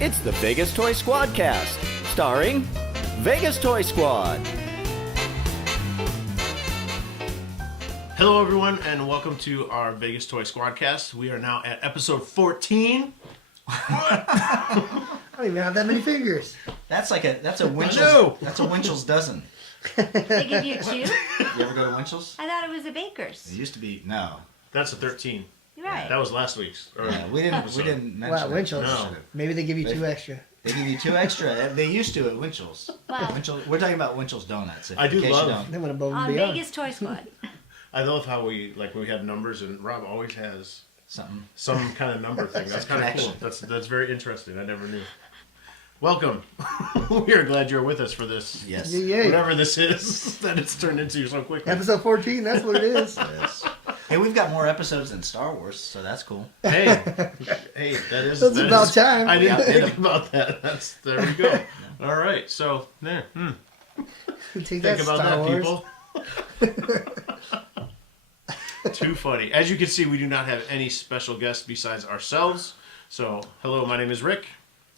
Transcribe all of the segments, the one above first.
It's the Vegas Toy SquadCast, starring Vegas Toy Squad. Hello, everyone, and welcome to our Vegas Toy SquadCast. We are now at episode 14. I don't even have that many fingers. That's a Winchell's dozen. They give you two? You ever go to Winchell's? I thought it was a baker's. It used to be no. That's a 13. You're right. That was last week's. Yeah, we didn't mention Wow, Winchell's. No. Maybe they give you two extra. They give you two extra. They used to at Winchell's. Wow. We're talking about Winchell's Donuts. I do love. They went above and On beyond. Vegas Toy Squad. I love how we have numbers, and Rob always has Something. some kind of number thing. That's kind of cool. That's very interesting. I never knew. Welcome. We are glad you're with us for this. Yes. Yay. Whatever this is that it's turned into so quickly. Episode 14, that's what it is. Yes. Hey, we've got more episodes than Star Wars, so that's cool. Hey, that is. That's about time. I didn't think about that. There we go. All right. So there. Take Think that, about Star that, Wars. people. Too funny. As you can see, we do not have any special guests besides ourselves. So, hello, my name is Rick.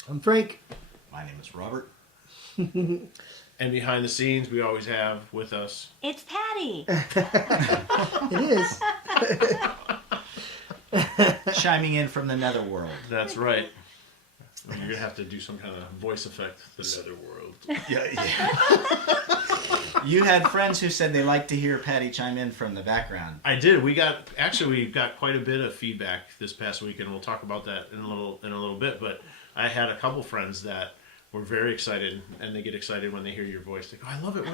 I'm Frank. My name is Robert. And behind the scenes, we always have with us. It's Patti. It is. Chiming in from the netherworld. That's right. You're going to have to do some kind of voice effect. The netherworld. Yeah. You had friends who said they like to hear Patti chime in from the background. I did. We got quite a bit of feedback this past week, and we'll talk about that in a little bit. But I had a couple friends that were very excited, and they get excited when they hear your voice. They go, "I love it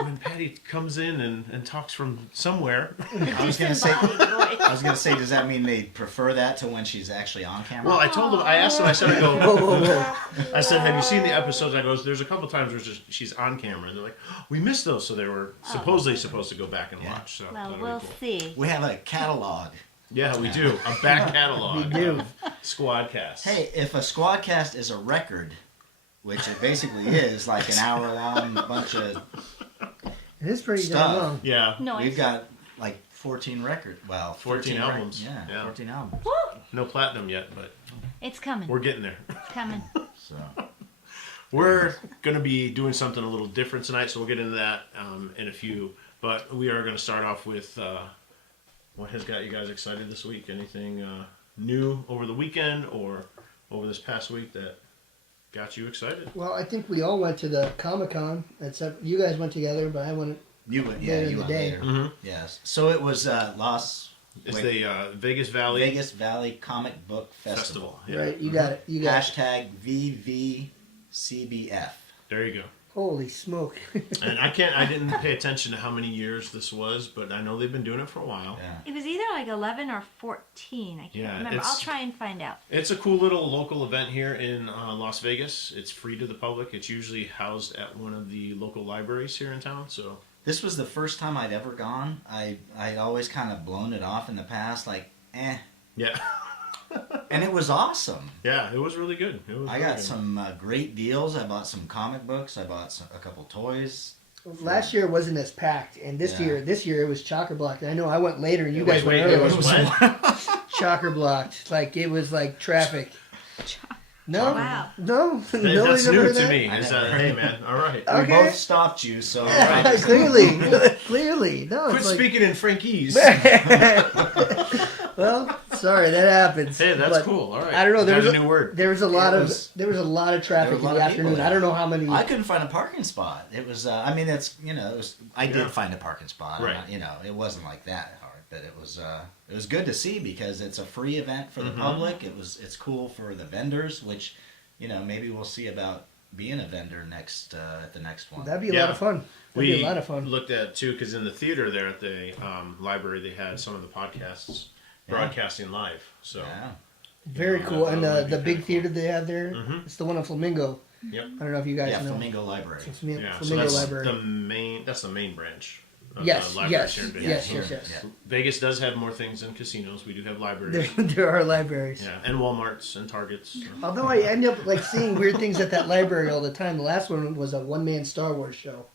when Patti comes in and talks from somewhere." I was gonna say, Disembodied voice. does that mean they prefer that to when she's actually on camera? Well, I told them. I asked them. I said, "I go." Whoa. I said, "Have you seen the episodes?" I goes, "There's a couple times where she's on camera," and they're like, oh, "We missed those," so they were supposedly supposed to go back and watch. So Well, that'll be we'll cool. see. We have a catalog. Yeah, we do a back catalog. We do. Of SquadCast. Hey, if a SquadCast is a record, which it basically is, like an hour-long bunch of It is pretty Stuff. damn long. Yeah. Noise. we've got like 14 records. Well, 14 albums. Yeah, 14 albums. Woo! No platinum yet, but It's coming. we're getting there. It's coming. So We're going to be doing something a little different tonight, so we'll get into that in a few. But we are going to start off with what has got you guys excited this week? Anything new over the weekend or over this past week that got you excited? Well, I think we all went to the Comic-Con. Except you guys went together, but I went. you went, Later in you the went day. later. Mm-hmm. Yes. So it was It's the Vegas Valley Vegas Valley Comic Book Festival. Yeah. Right, you got it. You got it. Hashtag VVCBF. There you go. Holy smoke. And I didn't pay attention to how many years this was, but I know they've been doing it for a while. Yeah. It was either like 11 or 14. I can't Yeah, remember. it's- I'll try and find out. It's a cool little local event here in Las Vegas. It's free to the public. It's usually housed at one of the local libraries here in town. So This was the first time I'd ever gone. I'd always kind of blown it off in the past, like, eh. yeah, And it was awesome. yeah, it was really good. It was I really got good. some great deals. I bought some comic books. I bought a couple toys. Last year wasn't as packed, and this Yeah. year it was chocker-blocked. I know I went later, and you guys Wait, went it early. was what? Chocker-blocked. Like, it was like traffic. No? Wow. No? Hey, Nobody's that's ever new heard to that? me. I Is never that, heard hey of man, all right. Okay. We both stopped you, so Clearly. Clearly. No, Quit it's like, speaking in Frankese. well, sorry, that happens. Hey, that's But cool. All right. I don't know. We There got was a new word. There was a lot It of was- there was a lot of traffic there in were a the lot of people afternoon. there. I don't know how many. I couldn't find a parking spot. It was, I mean, it's, it was, I Yeah. did find a parking spot. Right. It wasn't like that hard, but it was good to see because it's a free event for the public. It's cool for the vendors, which, maybe we'll see about being a vendor at the next one. That'd be a Yeah. lot of fun. That'd be a lot of fun. looked at too because in the theater there at the library they had some of the podcasts broadcasting live. So Yeah. Very Yeah, cool. that And would be the big kinda theater they have there, Mhm. it's the one in Flamingo. Yep. I don't know if you guys Yeah, know. Flamingo Library. It's Yeah, so Flamingo that's Library. that's the main branch. Of Yes, the libraries yes, here in Vegas. yes, Vegas. yes, yes. Yeah. Vegas does have more things than casinos. We do have libraries. There are libraries. Yeah, and Walmarts and Targets. So. Although I end up like seeing weird things at that library all the time. The last one was a one-man Star Wars show.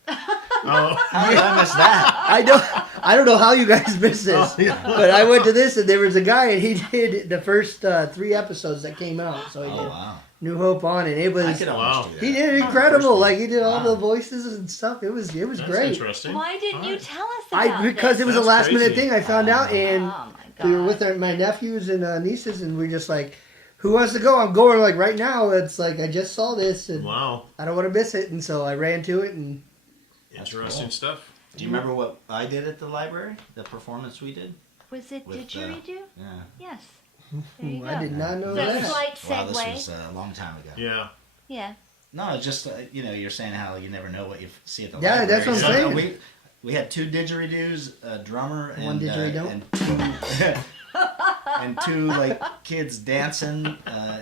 How did I miss that? I don't know how you guys missed this, but I went to this and there was a guy and he did the first 3 episodes that came out. So he did Wow. New Hope on, and it was I could almost do that. he did incredible. Like he did all Wow. the voices and stuff. It was That's great. interesting. Why didn't you tell us about Because this? it was a That's last minute crazy. thing. I found out, and Oh my god. we were with my nephews and nieces, and we're just like, "Who wants to go?" I'm going like right now. It's like I just saw this, and Wow. I don't want to miss it, and so I ran to it, and Interesting cool. stuff. Do you remember what I did at the library? The performance we did? Was it with, didgeridoo? Yeah. Yes. There you go. I did not know So a that. slight Wow, this segue. was a long time ago. Yeah. Yeah. No, it's just, you're saying how you never know what you see at the Yeah, library. that's what I'm So, saying. We had 2 didgeridoos, a drummer, One didgeridoo? and 2 like kids dancing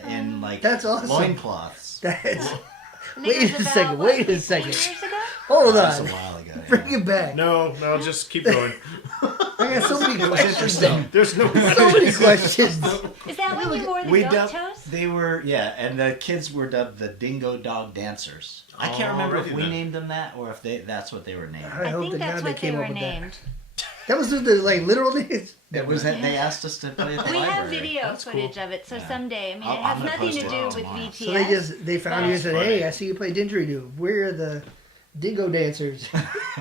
in like That's awesome. loincloths. That's And it Wait was a about, second, what, wait a 15 second. years ago? hold That was on, a while ago. bring it back. No, just keep going. I got so many questions. Though. There's no. So many questions. Is that when you wore the We goat dubbed, toes? they were, yeah, and the kids were dubbed the Dingo Dog Dancers. I can't remember if Alrighty we then. named them that or if that's what they were named. I I hope think to that's God they what they came were up with named. that was the like literal names. It was that they asked us to play at the We have library. video That's footage cool. of it, so Yeah. someday. I mean, I'm it has gonna nothing post to it do with tomorrow. VTS. So they found you and said, That's "Hey, funny. I see you play didgeridoo. Where are the dingo dancers?"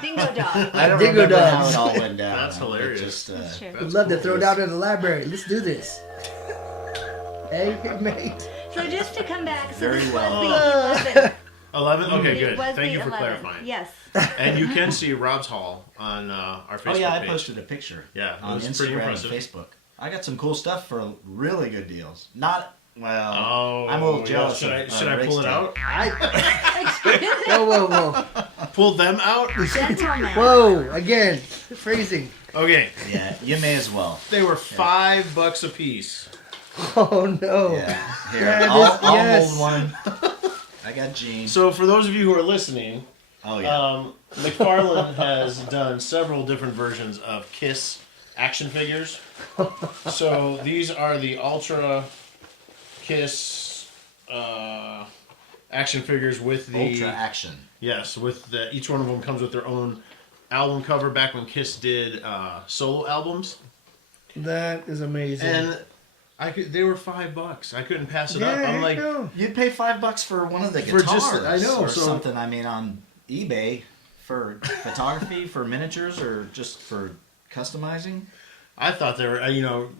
Dingo dog. I don't Dingo remember how dogs. it all went down. That's hilarious. It just, That's true. We'd love to throw down in the library. Let's do this. Hey, mate. So just to come back, so Very this well. was the 11th. 11? Okay, It good. was Thank the you for 11th. clarifying. Yes. And you can see Rob's haul on our Facebook Oh yeah, I page. posted a picture. Yeah, it on was pretty Instagram and impressive. Facebook. I got some cool stuff for really good deals. Not well. Oh, I'm a little yeah. jealous. Should I, of, should I Rick's pull it deal. out? Excuse me. Whoa. Pull them out? Gentlemen. Whoa, again. Phrasing. Okay, Yeah, you may as well. they were $5 a piece. Oh, no. Yeah, here, Yeah, I'll yes. hold one. I got Gene. So for those of you who are listening, Oh yeah. McFarlane has done several different versions of Kiss action figures. So these are the Ultra Kiss action figures with the Ultra action. yes, with the each one of them comes with their own album cover. Back when Kiss did solo albums, That is amazing. and they were $5. I couldn't pass it up. yeah, I'm like, no. You'd pay $5 for one of the For guitars. just- I know, or so- something. I mean, on eBay for photography, for miniatures, or just for customizing. I thought they were,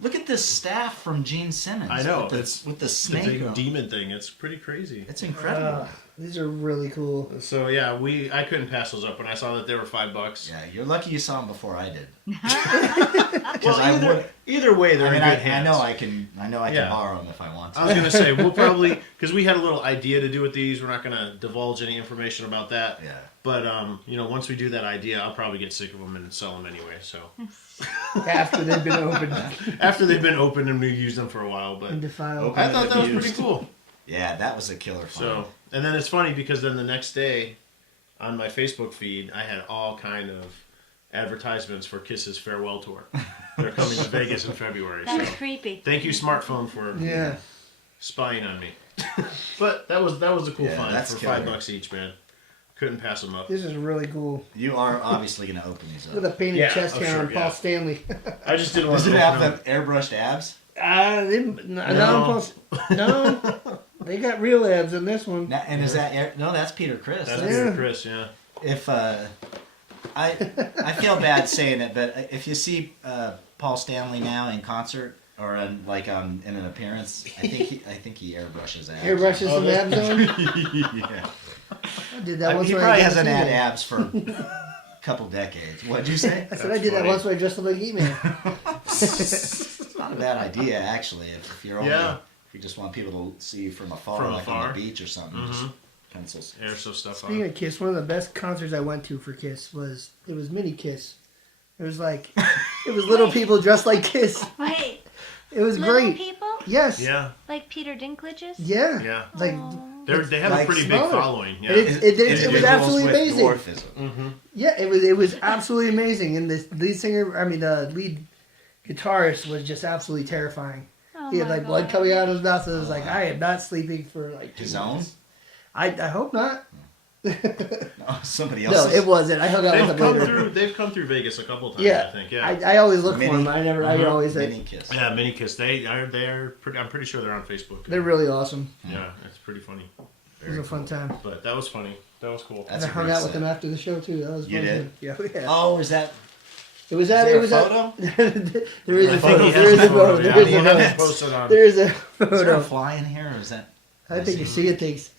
Look at this staff from Gene Simmons. I know, with the the snake. big demon thing. It's pretty crazy. It's incredible. These are really cool. So yeah, I couldn't pass those up when I saw that they were $5. Yeah, you're lucky you saw them before I did. Well, either way, they're I mean, in good I hands. know I can Yeah. borrow them if I want to. I was gonna say we'll probably because we had a little idea to do with these. We're not gonna divulge any information about that. Yeah. But once we do that idea, I'll probably get sick of them and sell them anyway. So After they've been opened after they've been opened and we've used them for a while, but and defiled. I thought that was Abused. pretty cool. Yeah, that was a killer find. So and then it's funny because then the next day, on my Facebook feed, I had all kind of advertisements for Kiss's farewell tour. They're coming to Vegas in February. So That's creepy. thank you, smartphone, for Yeah. spying on me. But that was a cool Yeah, find that's for killer. $5 each, man. Couldn't pass them up. This is really cool. You are obviously going to open these With a up. painted Yeah, chest oh, hair sure, on Paul yeah. Stanley. I just didn't want Does to it open have them. the airbrushed abs? No, they got real abs in this one. And is that no? That's Peter Criss. That's Yeah. Peter Criss, yeah. If I feel bad saying it, but if you see Paul Stanley now in concert or in an appearance, I think he airbrushes abs. Hairbrushes some abs on. Yeah. I did that I mean, once he when probably I hasn't dressed had like abs for a couple decades. What'd you say? I said I did that funny. once when I dressed up like E-Man. It's not a bad idea, actually. If you're only, Yeah. if you just want people to see you from afar, From like afar. on the beach or something, just pencils. Air some stuff Speaking on. of Kiss, one of the best concerts I went to for Kiss was Mini Kiss. It was like it was little people dressed like Kiss. Wait, It was little great. people? Yes. Yeah, Like Peter Dinklage's? Yeah. yeah. Like They have like a pretty big smaller. following. Yeah. It was Individuals absolutely with amazing. dwarfism. yeah, it was absolutely amazing. And the lead singer, the lead guitarist was just absolutely terrifying. Oh He had my like blood God. coming out of his mouth. And it was like I am not sleeping for like 2 His own? months. I hope not. Oh, somebody No, else. it wasn't. I hung out with They've them come later. through. They've come through Vegas a couple times. Yeah, I think. Yeah. I always look for Mini- them. I always say Mini Kiss. Yeah, Mini Kiss. They're pretty, I'm pretty sure they're on Facebook. they're really awesome. Yeah, it's pretty funny. It was a fun time. But that was funny. That was cool. That's And I a hung great out with set. them after the show too. That was You fun. did? Yeah, yeah. Oh, is that? It was Is at. there It was a at. photo? There is I a think photo. he There has is a a photo. photo. There Yeah, is he a has it photo. posted on. There is a Is there a photo. fly in here, or is that? I think you see it takes.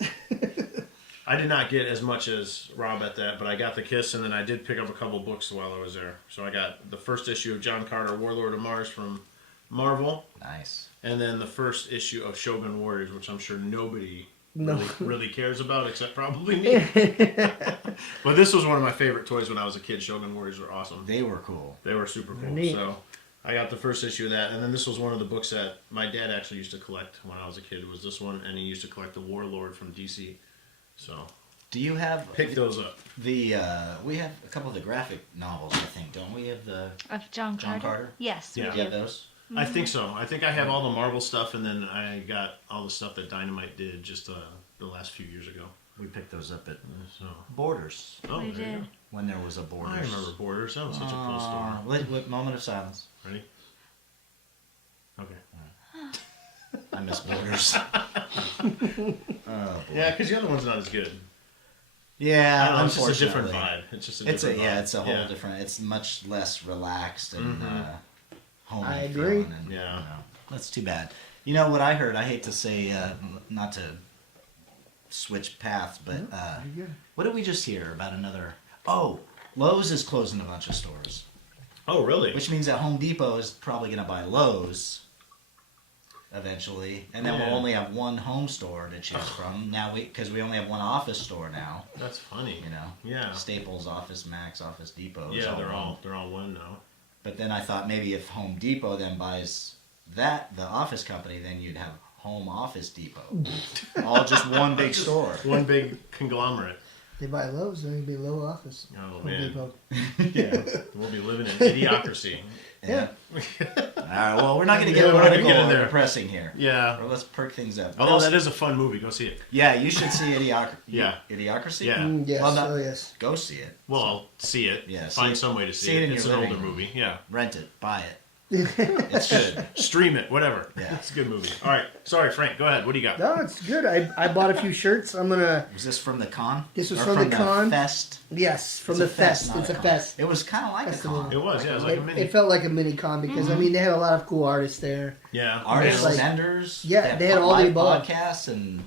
I did not get as much as Rob at that, but I got the Kiss, and then I did pick up a couple books while I was there. So I got the first issue of John Carter, Warlord of Mars from Marvel, Nice. and then the first issue of Shogun Warriors, which I'm sure nobody No. really cares about except probably me. But this was one of my favorite toys when I was a kid. Shogun Warriors were awesome. They were cool. They were super cool. Neat. So I got the first issue of that, and then this was one of the books that my dad actually used to collect when I was a kid. Was this one, and he used to collect the Warlord from DC. So Do you have pick those up. the? We have a couple of the graphic novels, I think, don't we? Have the? Of John Carter? John Carter? Yes, Yeah. we You do. have those? I think so. I think I have all the Marvel stuff, and then I got all the stuff that Dynamite did just the last few years ago. We picked those up at So, Borders oh, We there you did. go. when there was a Borders. I remember Borders. That was such a cool store. Moment of silence. Ready? Okay. I miss Borders. Oh, boy. Yeah, because the other one's not as good. Yeah, I don't know, it's just a different unfortunately. vibe. It's just a It's different vibe. it's a whole different. It's much less relaxed and homey. I agree. feeling and, Yeah. that's too bad. You know what I heard? I hate to say, not to switch paths, but what did we just hear about another? Oh, Lowe's is closing a bunch of stores, Oh, really? which means that Home Depot is probably going to buy Lowe's eventually, and then Yeah. we'll only have one home store to choose from now. Because we only have one office store now. That's funny. You know, Yeah. Staples, Office Max, Office Depot. is Yeah, they're one. all one now. But then I thought maybe if Home Depot then buys that, the office company, then you'd have Home Office Depot. All just one big store. One big conglomerate. They buy Lowe's, then it'd be Low Office. Oh Home man. Depot. Yeah. We'll be living in idiocracy. Yeah. All right, well, we're not going to Yeah, get we're not gonna political get in or there. depressing here. Yeah. Or let's perk things up. Although that is a fun movie. Go see it. Yeah, you should see Idiocracy. Yeah. Idiocracy? Yeah. Yes, Well, not- oh yes. Go see it. Well, see it. Yeah, see Find it- some way to see see it it. in It's your an living older room. movie. Yeah. Rent it. Buy it. It's good. Stream it. Whatever. Yeah. It's a good movie. All right. Sorry, Frank. Go ahead. What do you got? No, it's good. I bought a few shirts. I'm gonna. Was this from the con? This was Or from the con. Fest? Yes, from It's the a fest. fest. not It's a con. fest. It was kind of like Festival. a con. It was. Yeah. It was like a mini. It felt like a mini con because I mean they had a lot of cool artists there. Yeah. Artists, Like- vendors. Yeah, they had all the live above. podcasts and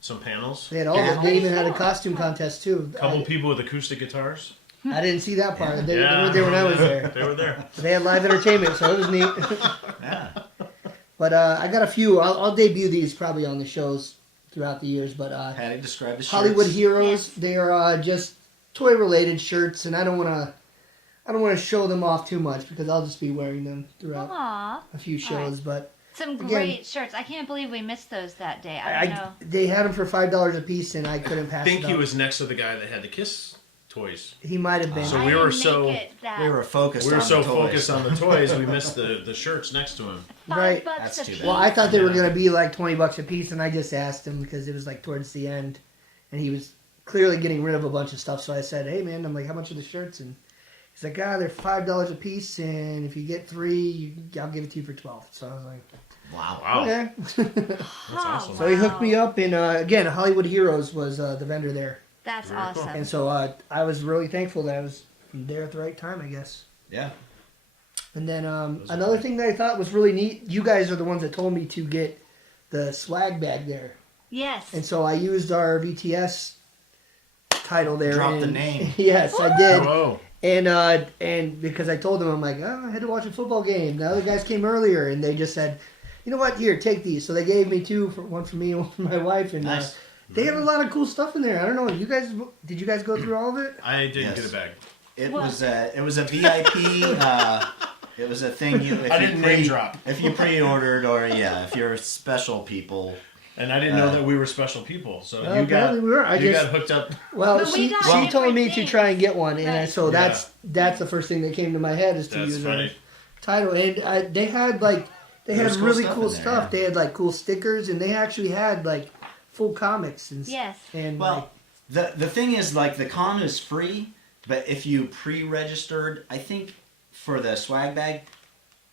Some panels. They had all. Yeah. They even had a costume contest too. Couple people with acoustic guitars. I didn't see that part. They Yeah. were there when I was there. They were there. They had live entertainment, so it was neat. yeah. But I got a few. I'll debut these probably on the shows throughout the years. But Patty described the Hollywood shirts. Heroes. Yes. They are just toy related shirts, and I don't want to show them off too much because I'll just be wearing them throughout Aw. a few shows. But Some Again- great shirts. I can't believe we missed those that day. I don't know. they had them for $5 a piece, and I couldn't pass I think it he up. was next to the guy that had the Kiss toys. He might have been. So I we were didn't so- make it that We were focused We were on so the toys. focused on the toys, we missed the shirts next to him. Right. $5 That's a too piece. bad. Well, I thought they were Yeah. going to be like $20 a piece, and I just asked him because it was like towards the end, and he was clearly getting rid of a bunch of stuff. So I said, "Hey, man," I'm like, "How much are the shirts?" And he's like, "They're $5 a piece, and if you get 3, I'll give it to you for 12." So I was like, Wow. Wow. "Okay." That's awesome. So he hooked me up, and again, Hollywood Heroes was the vendor there, That's Very cool. awesome. and so I was really thankful that I was there at the right time, I guess. Yeah. And then Those are another fun. thing that I thought was really neat, you guys are the ones that told me to get the swag bag there. Yes. And so I used our VTS title there. Drop the and- name. Yes, I did. Whoa. And because I told them, I'm like, I had to watch a football game. The other guys came earlier, and they just said, you know what, here, take these. So they gave me 2, one for me and one for my wife. And Nice. they had a lot of cool stuff in there. I don't know, did you guys go through all of it? I didn't Yes. get a bag. It Well- was a VIP. It was a thing you. If I you didn't name drop. If you pre-ordered, or if you're special people. And I didn't know that we were special people. So Well, you got apparently we were. I you just- got hooked up. Well, But we she got told different me to things. try and get one, and Right. so that's the first thing that came to my head is to That's use funny. a title. And they had There was cool really stuff cool in there, stuff. yeah. They had like cool stickers, and they actually had like full comics and Yes. and Well, like, The thing is, like, the con is free, but if you pre-registered, I think for the swag bag,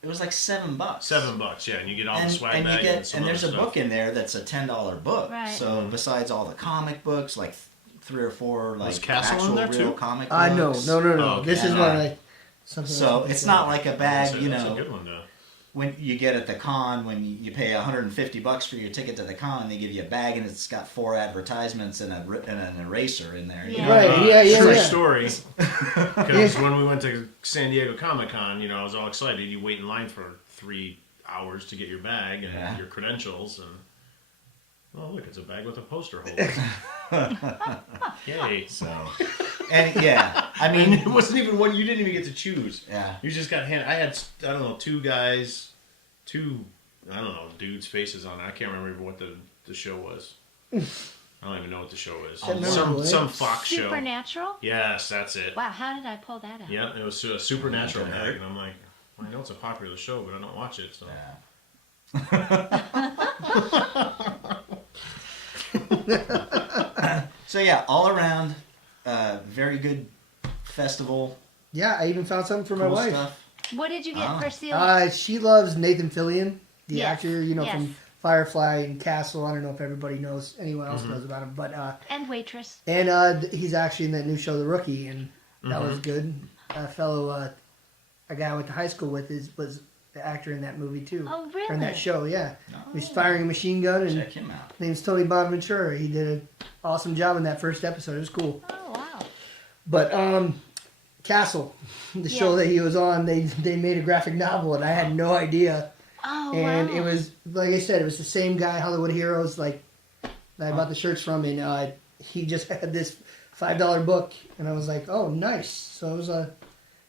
it was like $7. $7, yeah, and you get all the swag bag and some and there's a other stuff. book in there that's a $10 book. Right. So besides all the comic books, like 3 or 4 like Was Castle actual in there, real too? comic No. books. Oh, okay. This is And, one I something. So it's not like a bag, That's you that's know. a good one, though. When you get at the con, when you pay $150 for your ticket to the con, they give you a bag and it's got 4 advertisements and an eraser in there. Yeah. Right, True yeah. story. Because when we went to San Diego Comic-Con, I was all excited. You wait in line for 3 hours to get your bag and your credentials, and oh look, it's a bag with a poster holder. Yay! So, and I I mean, mean, it wasn't even one you didn't even get to choose. yeah. You just got handed. I had, I don't know, 2 dudes' faces on it. I can't remember what the show was. I don't even know what the show is. Some Fox show. Supernatural? Yes, that's it. Wow, how did I pull that out? Yeah, it was a supernatural Okay. bag, and I'm like, well, I know it's a popular show, but I don't watch it, so. So yeah, all around, very good festival. Yeah, I even found something for my Cool wife. stuff. What did you get for Seal? She loves Nathan Fillion, the Yes, actor, yes. from Firefly and Castle. I don't know if everybody knows, anyone else knows about him, but And Waitress. and he's actually in that new show, The Rookie, and that was good. A fellow, a guy I went to high school with, was the actor in that movie too. Oh, Or in that really? show, yeah. Oh. He's firing a machine gun, and Check him out. his name's Tony Bonaventura. He did an awesome job in that first episode. It was cool. Oh, wow. But Castle, the show Yeah. that he was on, they made a graphic novel, and I had no idea. Oh, And wow. it was, like I said, it was the same guy, Hollywood Heroes, like that I bought the shirts from, and he just had this $5 book, and I was like, oh, nice. So it was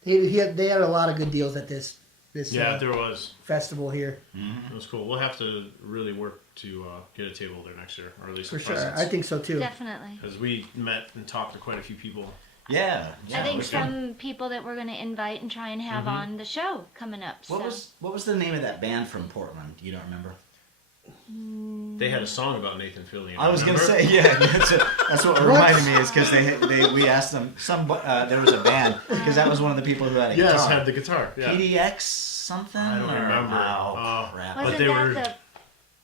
they had a lot of good deals at this Yeah, there was. festival here. It was cool. We'll have to really work to get a table there next year, or at least For the sure. presence. I think so too. Definitely. Because we met and talked to quite a few people. Yeah. I think it was good. some people that we're going to invite and try and have on the show coming up. What was the name of that band from Portland? You don't remember? They had a song about Nathan Fillion. I was gonna remember? say, yeah, that's what reminded me is because we asked them there was a band because that was one of the people who had a Yes, guitar. had the guitar. Yeah. PDX something. I don't remember. Oh, Oh. crap! Wasn't they that were- the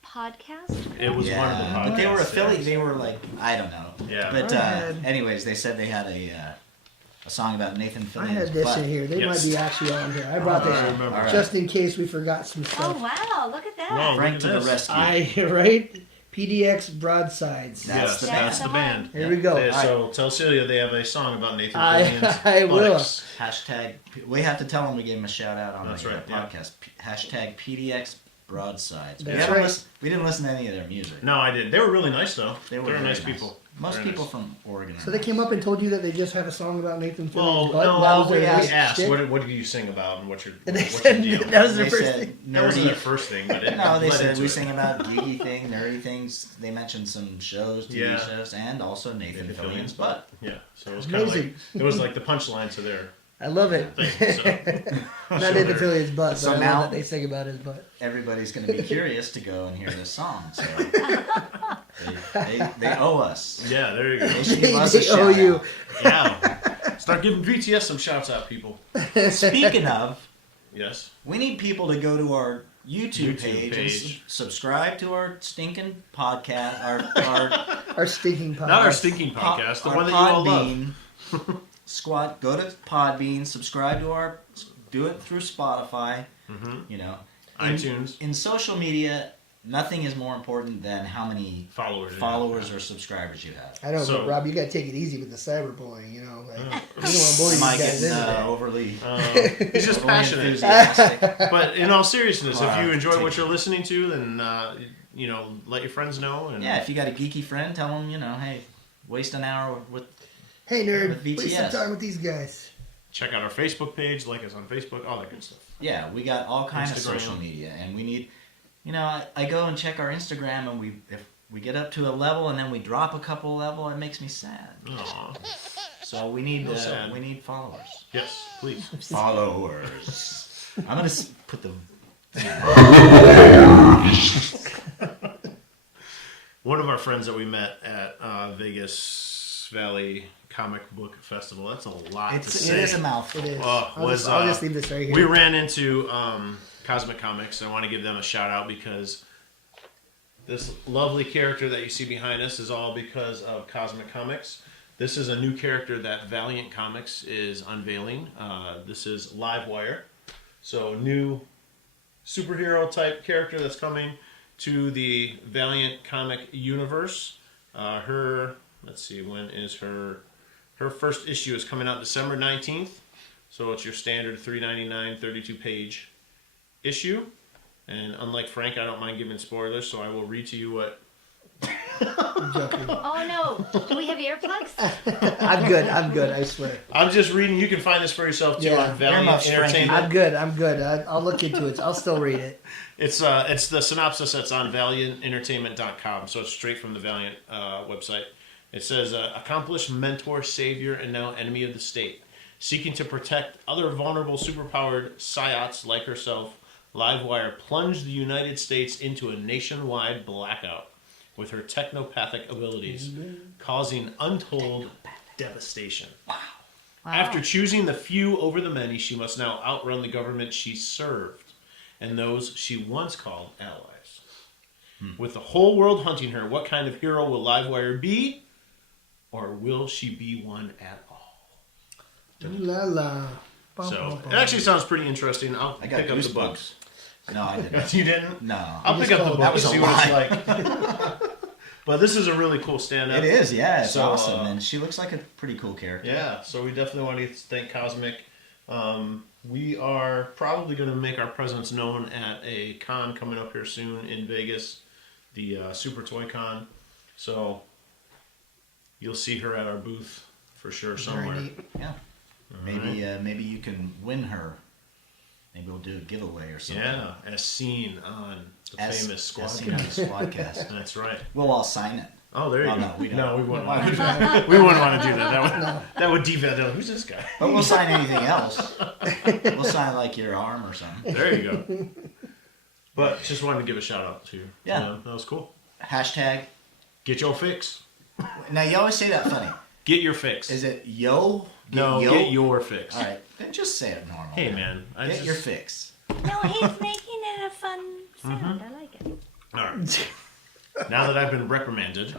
podcast? It was yeah, one of the podcasts. but they were affiliated. yeah. They were like I don't know. Yeah. But I had- anyways, they said they had a song about Nathan Fillion's I had this butt. in here. They Yes. might be actually on here. I brought I this remember. All right. just in case we forgot some Oh, stuff. wow. Look at that. Wow. Frank Look to at the this. rescue. Right? PDX Broadsides. That's Yes, the that's band. the band. Here we go. They- so tell Celia they have a song about Nathan I Fillion's will. buttocks. Hashtag. We have to tell them we gave him a shout out on That's the right, yeah. podcast. Hashtag PDX Broadsides. That's right. We didn't listen to any of their music. No, I didn't. They were really nice though. They were They're very nice people. Most Very people nice. from Oregon. are So they nice. came up and told you that they just have a song about Nathan Well, Fillion's butt. no, That was we their asked, shtick? what do you sing about and what's your And they what's said your deal? that was their They first said thing. That wasn't their nerdy. first thing, but it No, they led said into we it. sing about geeky things, nerdy things. They mentioned some shows, TV Yeah. shows, and also Nathan Nathan Fillion's Fillion's butt. Yeah, so it was kind of like Amazing. it was like the punchline to their I love it. thing. So. Not So Nathan they're- Fillion's butt, but So I love now- that they sing about his butt. Everybody's going to be curious to go and hear this song. So they owe us. Yeah, there you go. They should give us a They shout owe you. out. Yeah, start giving VTS some shouts out, people. Speaking of, Yes. we need people to go to our YouTube, YouTube page, and page. subscribe to our stinking podcast, Our stinking podcast. Not our stinking podcast, the our one that you all love. Podbean Squad. Go to Podbean, subscribe to our, do it through Spotify. Mm-hmm. You know, iTunes in social media, nothing is more important than how many followers. or subscribers you have. I know, So- but Rob, you gotta take it easy with the cyberbullying, you know. Like, you don't want to bully Am I these guys getting into that. overly, He's just overly passionate. enthusiastic? But in all seriousness, if you enjoy Take what it. you're listening to, then let your friends know. And Yeah, if you got a geeky friend, tell them, hey, waste an hour with. Hey, nerd, With waste some VTS. time with these guys. check out our Facebook page, like us on Facebook, all that good stuff. Yeah, we got all kinds of Instagram. social media, and we need. I go and check our Instagram, and if we get up to a level and then we drop a couple level, it makes me sad. Aw. So we need sad. we need followers. Yes, please. Followers. I'm gonna put the. One of our friends that we met at Vegas Valley Comic Book Festival. That's a lot to It say. is a mouthful. It is. Was, I'll just leave this right here. We ran into Cosmic Comics. I want to give them a shout out because this lovely character that you see behind us is all because of Cosmic Comics. This is a new character that Valiant Comics is unveiling. This is Livewire. So new superhero type character that's coming to the Valiant comic universe. Let's see, when is her first issue is coming out December 19th. So it's your standard $3.99 32-page issue. And unlike Frank, I don't mind giving spoilers, so I will read to you what... I'm joking. Oh no! Do we have earplugs? I'm good, I swear. I'm just reading. You can find this for yourself too Yeah. on Valiant Earmuffs, Frankie. Entertainment. I'm good. I'll look into it. I'll still read it. It's the synopsis that's on ValiantEntertainment.com, so it's straight from the Valiant website. It says, accomplished mentor, savior, and now enemy of the state. Seeking to protect other vulnerable superpowered psiots like herself, Livewire plunged the United States into a nationwide blackout with her technopathic abilities, causing untold devastation. Wow. After choosing the few over the many, she must now outrun the government she served and those she once called allies. With the whole world hunting her, what kind of hero will Livewire be? Or will she be one at all? La la. So, it actually sounds pretty interesting. I'll I got pick up the goosebumps. books. No, I didn't. You didn't? No. I'll pick up the book That and was a see what it's lie. like. But this is a really cool stand-up. It is, yeah. It's So, awesome. And she looks like a pretty cool character. Yeah, so we definitely want to thank Cosmic. We are probably going to make our presence known at a con coming up here soon in Vegas, the Super Toy Con. So you'll see her at our booth for sure somewhere. Very neat. Yeah. Maybe you can win her. Maybe we'll do a giveaway or something. Yeah, as seen on the famous As seen on the SquadCast. SquadCast. That's right. We'll all sign it. Oh, there you Oh, go. no, we don't. No, we wouldn't want to do that. We wouldn't want to do that. That would devalue. Who's this guy? But we'll sign anything else. We'll sign like your arm or something. There you go. But just wanted to give a shout out to you. Yeah. You know, that was cool. Hashtag. Get your fix. Now you always say that funny. Get your fix. Is it yo? No, yo? get your fix. All right, then just say it normal. Hey, man. Get your fix. No, he's making it a fun sound. I like it. All right. Now that I've been reprimanded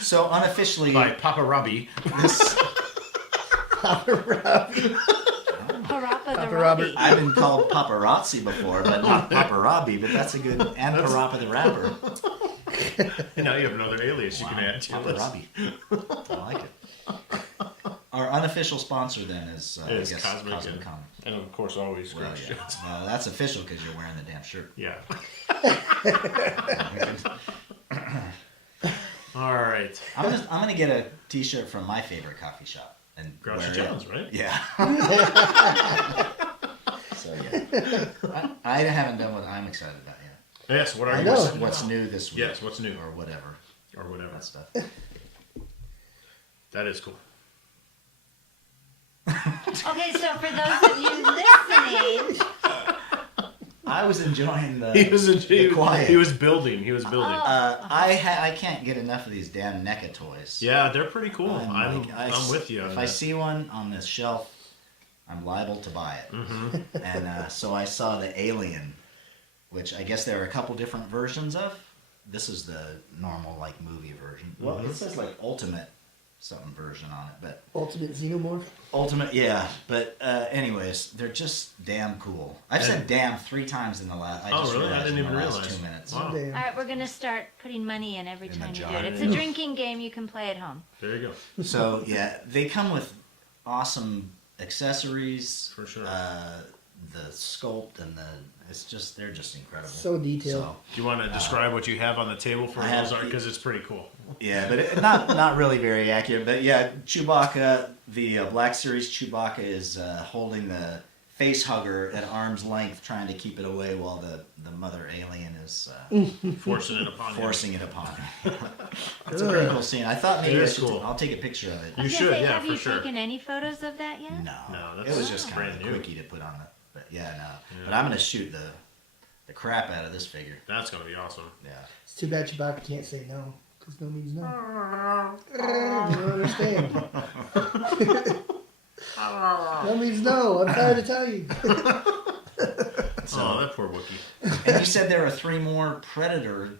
So unofficially, by Papa Robbie, this, Parappa the Papa Robbie. Robert. I've been called paparazzi before, but not Papa Robbie. But that's a good and Parappa the rapper. and now you have another alias you can add to Papa this. Robbie. I like it. Our unofficial sponsor then is I Is guess Cosmic Cosmic and- Comics. And of course, always Well, Scratch yeah. Shots. Well, that's official because you're wearing the damn shirt. Yeah. All right. I'm gonna get a T-shirt from my favorite coffee shop and Grouchy wear it. Jones, right? Yeah. So yeah, I haven't done what I'm excited about yet. Yes. What are I you? know. What's new this week? Yes. What's new Or whatever. or whatever? That stuff. That is cool. Okay, so for those of you listening, I was enjoying the. He was quiet. He was building. He was building. I can't get enough of these damn NECA toys. Yeah, they're pretty cool. I'm I'm with you. On If that. I see one on this shelf, I'm liable to buy it. Mm-hmm. And so I saw the Alien, which I guess there are a couple different versions of. This is the normal like movie version. Well, it says like Ultimate something version on it, but Ultimate Xenomorph. Ultimate, yeah. But anyways, they're just damn cool. I've said damn 3 times in the last. Oh, really? I didn't in the even last realize. 2 minutes. Wow. Damn. all right, we're gonna start putting money in every In the time you jar. do it. It's a drinking game you can play at home. There you go. So yeah, they come with awesome accessories. For sure. The sculpt and they're just incredible. So detailed. So, Do you want to describe what you have on the table for I have those? the- Because it's pretty cool. yeah, but not really very accurate. But yeah, Chewbacca, the Black Series Chewbacca is holding the face hugger at arm's length, trying to keep it away while the mother alien is Forcing it upon forcing it upon him. It's a pretty cool scene. I thought maybe It I is should cool. I'll take a picture of it. I was You gonna should, say, yeah, have for you sure. taken any photos of that yet? No, No, it was that's just kind of a brand new. quickie to put on it. But yeah, no. But I'm gonna shoot the crap out of this figure. That's going to be awesome. Yeah. It's too bad Chewbacca can't say no. Because no means no. I don't understand. No means no. I'm trying to tell you. Oh, that poor Wookiee. And you said there are 3 more Predator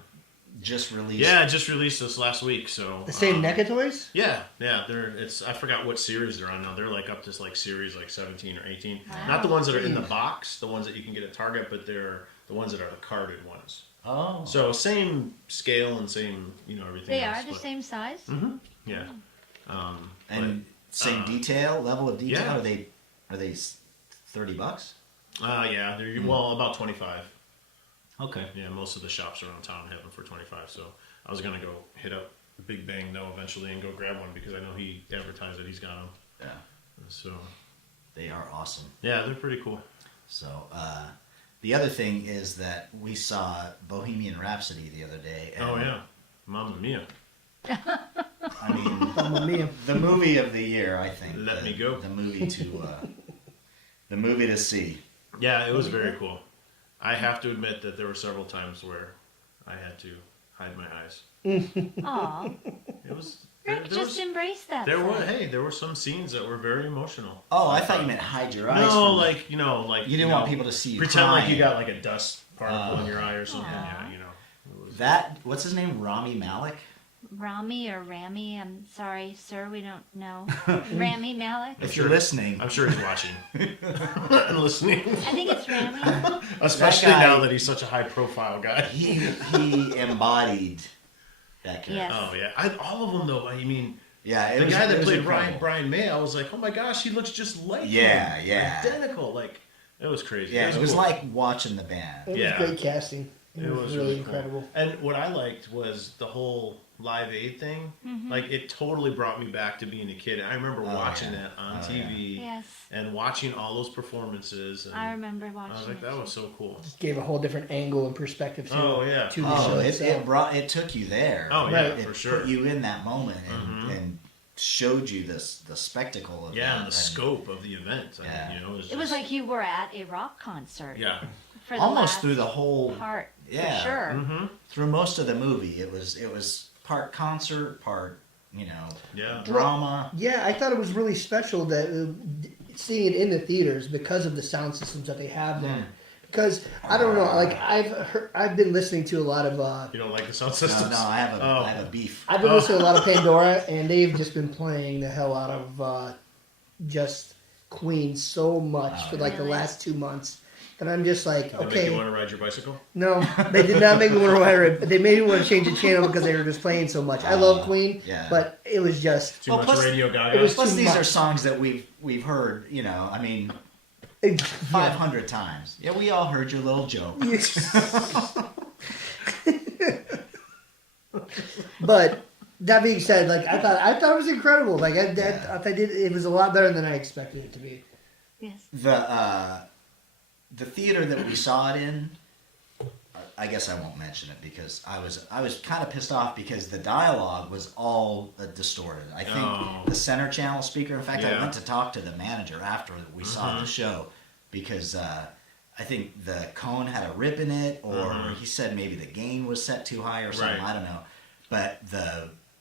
just released. Yeah, it just released this last week. So The same NECA toys? Yeah. I forgot what series they're on now. They're like up to like series like 17 or 18. Wow. Not the ones that are in the box, the ones that you can get at Target, but they're the ones that are the carded ones. Oh. So same scale and same, everything. They else, are the but- same size? Mhm. Yeah. And same detail, level of detail. yeah. Are they $30? Yeah, they're about 25. Okay. Yeah, most of the shops around town have them for 25. So I was gonna go hit up Big Bang though eventually and go grab one because I know he advertised that he's got them. Yeah. So They are awesome. yeah, they're pretty cool. So the other thing is that we saw Bohemian Rhapsody the other day. And, Oh yeah, Mamma Mia. I mean, Mamma mia. the movie of the year, I think. Let me go. The movie to see. Yeah, it was very cool. I have to admit that there were several times where I had to hide my eyes. Aw. It was. Rick, just embrace that. There were some scenes that were very emotional. Oh, I thought you meant hide your eyes. No, from you didn't want people to see you pretend like you crying. got like a dust particle in your eye or something. Aw. Yeah, it was, That, what's his name? Rami Malek? Rami or Rami, I'm sorry, sir, we don't know. Rami Malek? If you're listening. I'm sure he's watching and listening. I think it's Rami. Especially That guy- now that he's such a high profile guy. He embodied that character. Yes. Oh yeah, all of them though. I mean, Yeah, it the was, guy it that was played incredible. Brian May, I was like, oh my gosh, he looks just like Yeah, him. yeah. Identical. Like, it was crazy. Yeah, it was cool. like watching the band. It was Yeah. great casting. It was really cool. incredible. And what I liked was the whole Live Aid thing. Like, it totally brought me back to being a kid. I remember watching that on TV Yes. and watching all those performances. And I remember watching I was like, that was so cool. Gave a whole different angle and perspective to, Oh, yeah. to the show Oh, itself. it took you there. Oh, yeah, Right. for It sure. put you in that moment and showed you the spectacle of Yeah, that. and the scope of the event. Yeah. I mean, It was like you were at a rock concert. Yeah. For the almost last through the whole part. Yeah. For sure. Mm-hmm. through most of the movie. It was part concert, part Yeah. drama. Yeah, I thought it was really special that seeing it in the theaters because of the sound systems that they have there. Because I don't know, like I've been listening to a lot of. You don't like the sound No, systems? no, I have Oh. I have a beef. I've been listening to a lot of Pandora, and they've just been playing the hell out of just Queen so much for like the Really? last 2 months that I'm just like, Did they make okay, you want to ride your bicycle? no, they did not make me want to wear it. They made me want to change the channel because they were just playing so much. I love Queen, yeah. but it was just Too Well, much plus- Radio Gaga? it was- Plus, too these much. are songs that we've heard. I mean, 500 times. Yeah, we all heard your little joke. But that being said, like I thought it was incredible. Like I thought it was a lot better than I expected it to be. Yes. The theater that we saw it in, I guess I won't mention it because I was kind of pissed off because the dialogue was all distorted. I think the center channel speaker. In fact, I Yeah. went to talk to the manager after we saw the show because I think the cone had a rip in it, or he said maybe the gain was set too high or something. Right. I don't know, but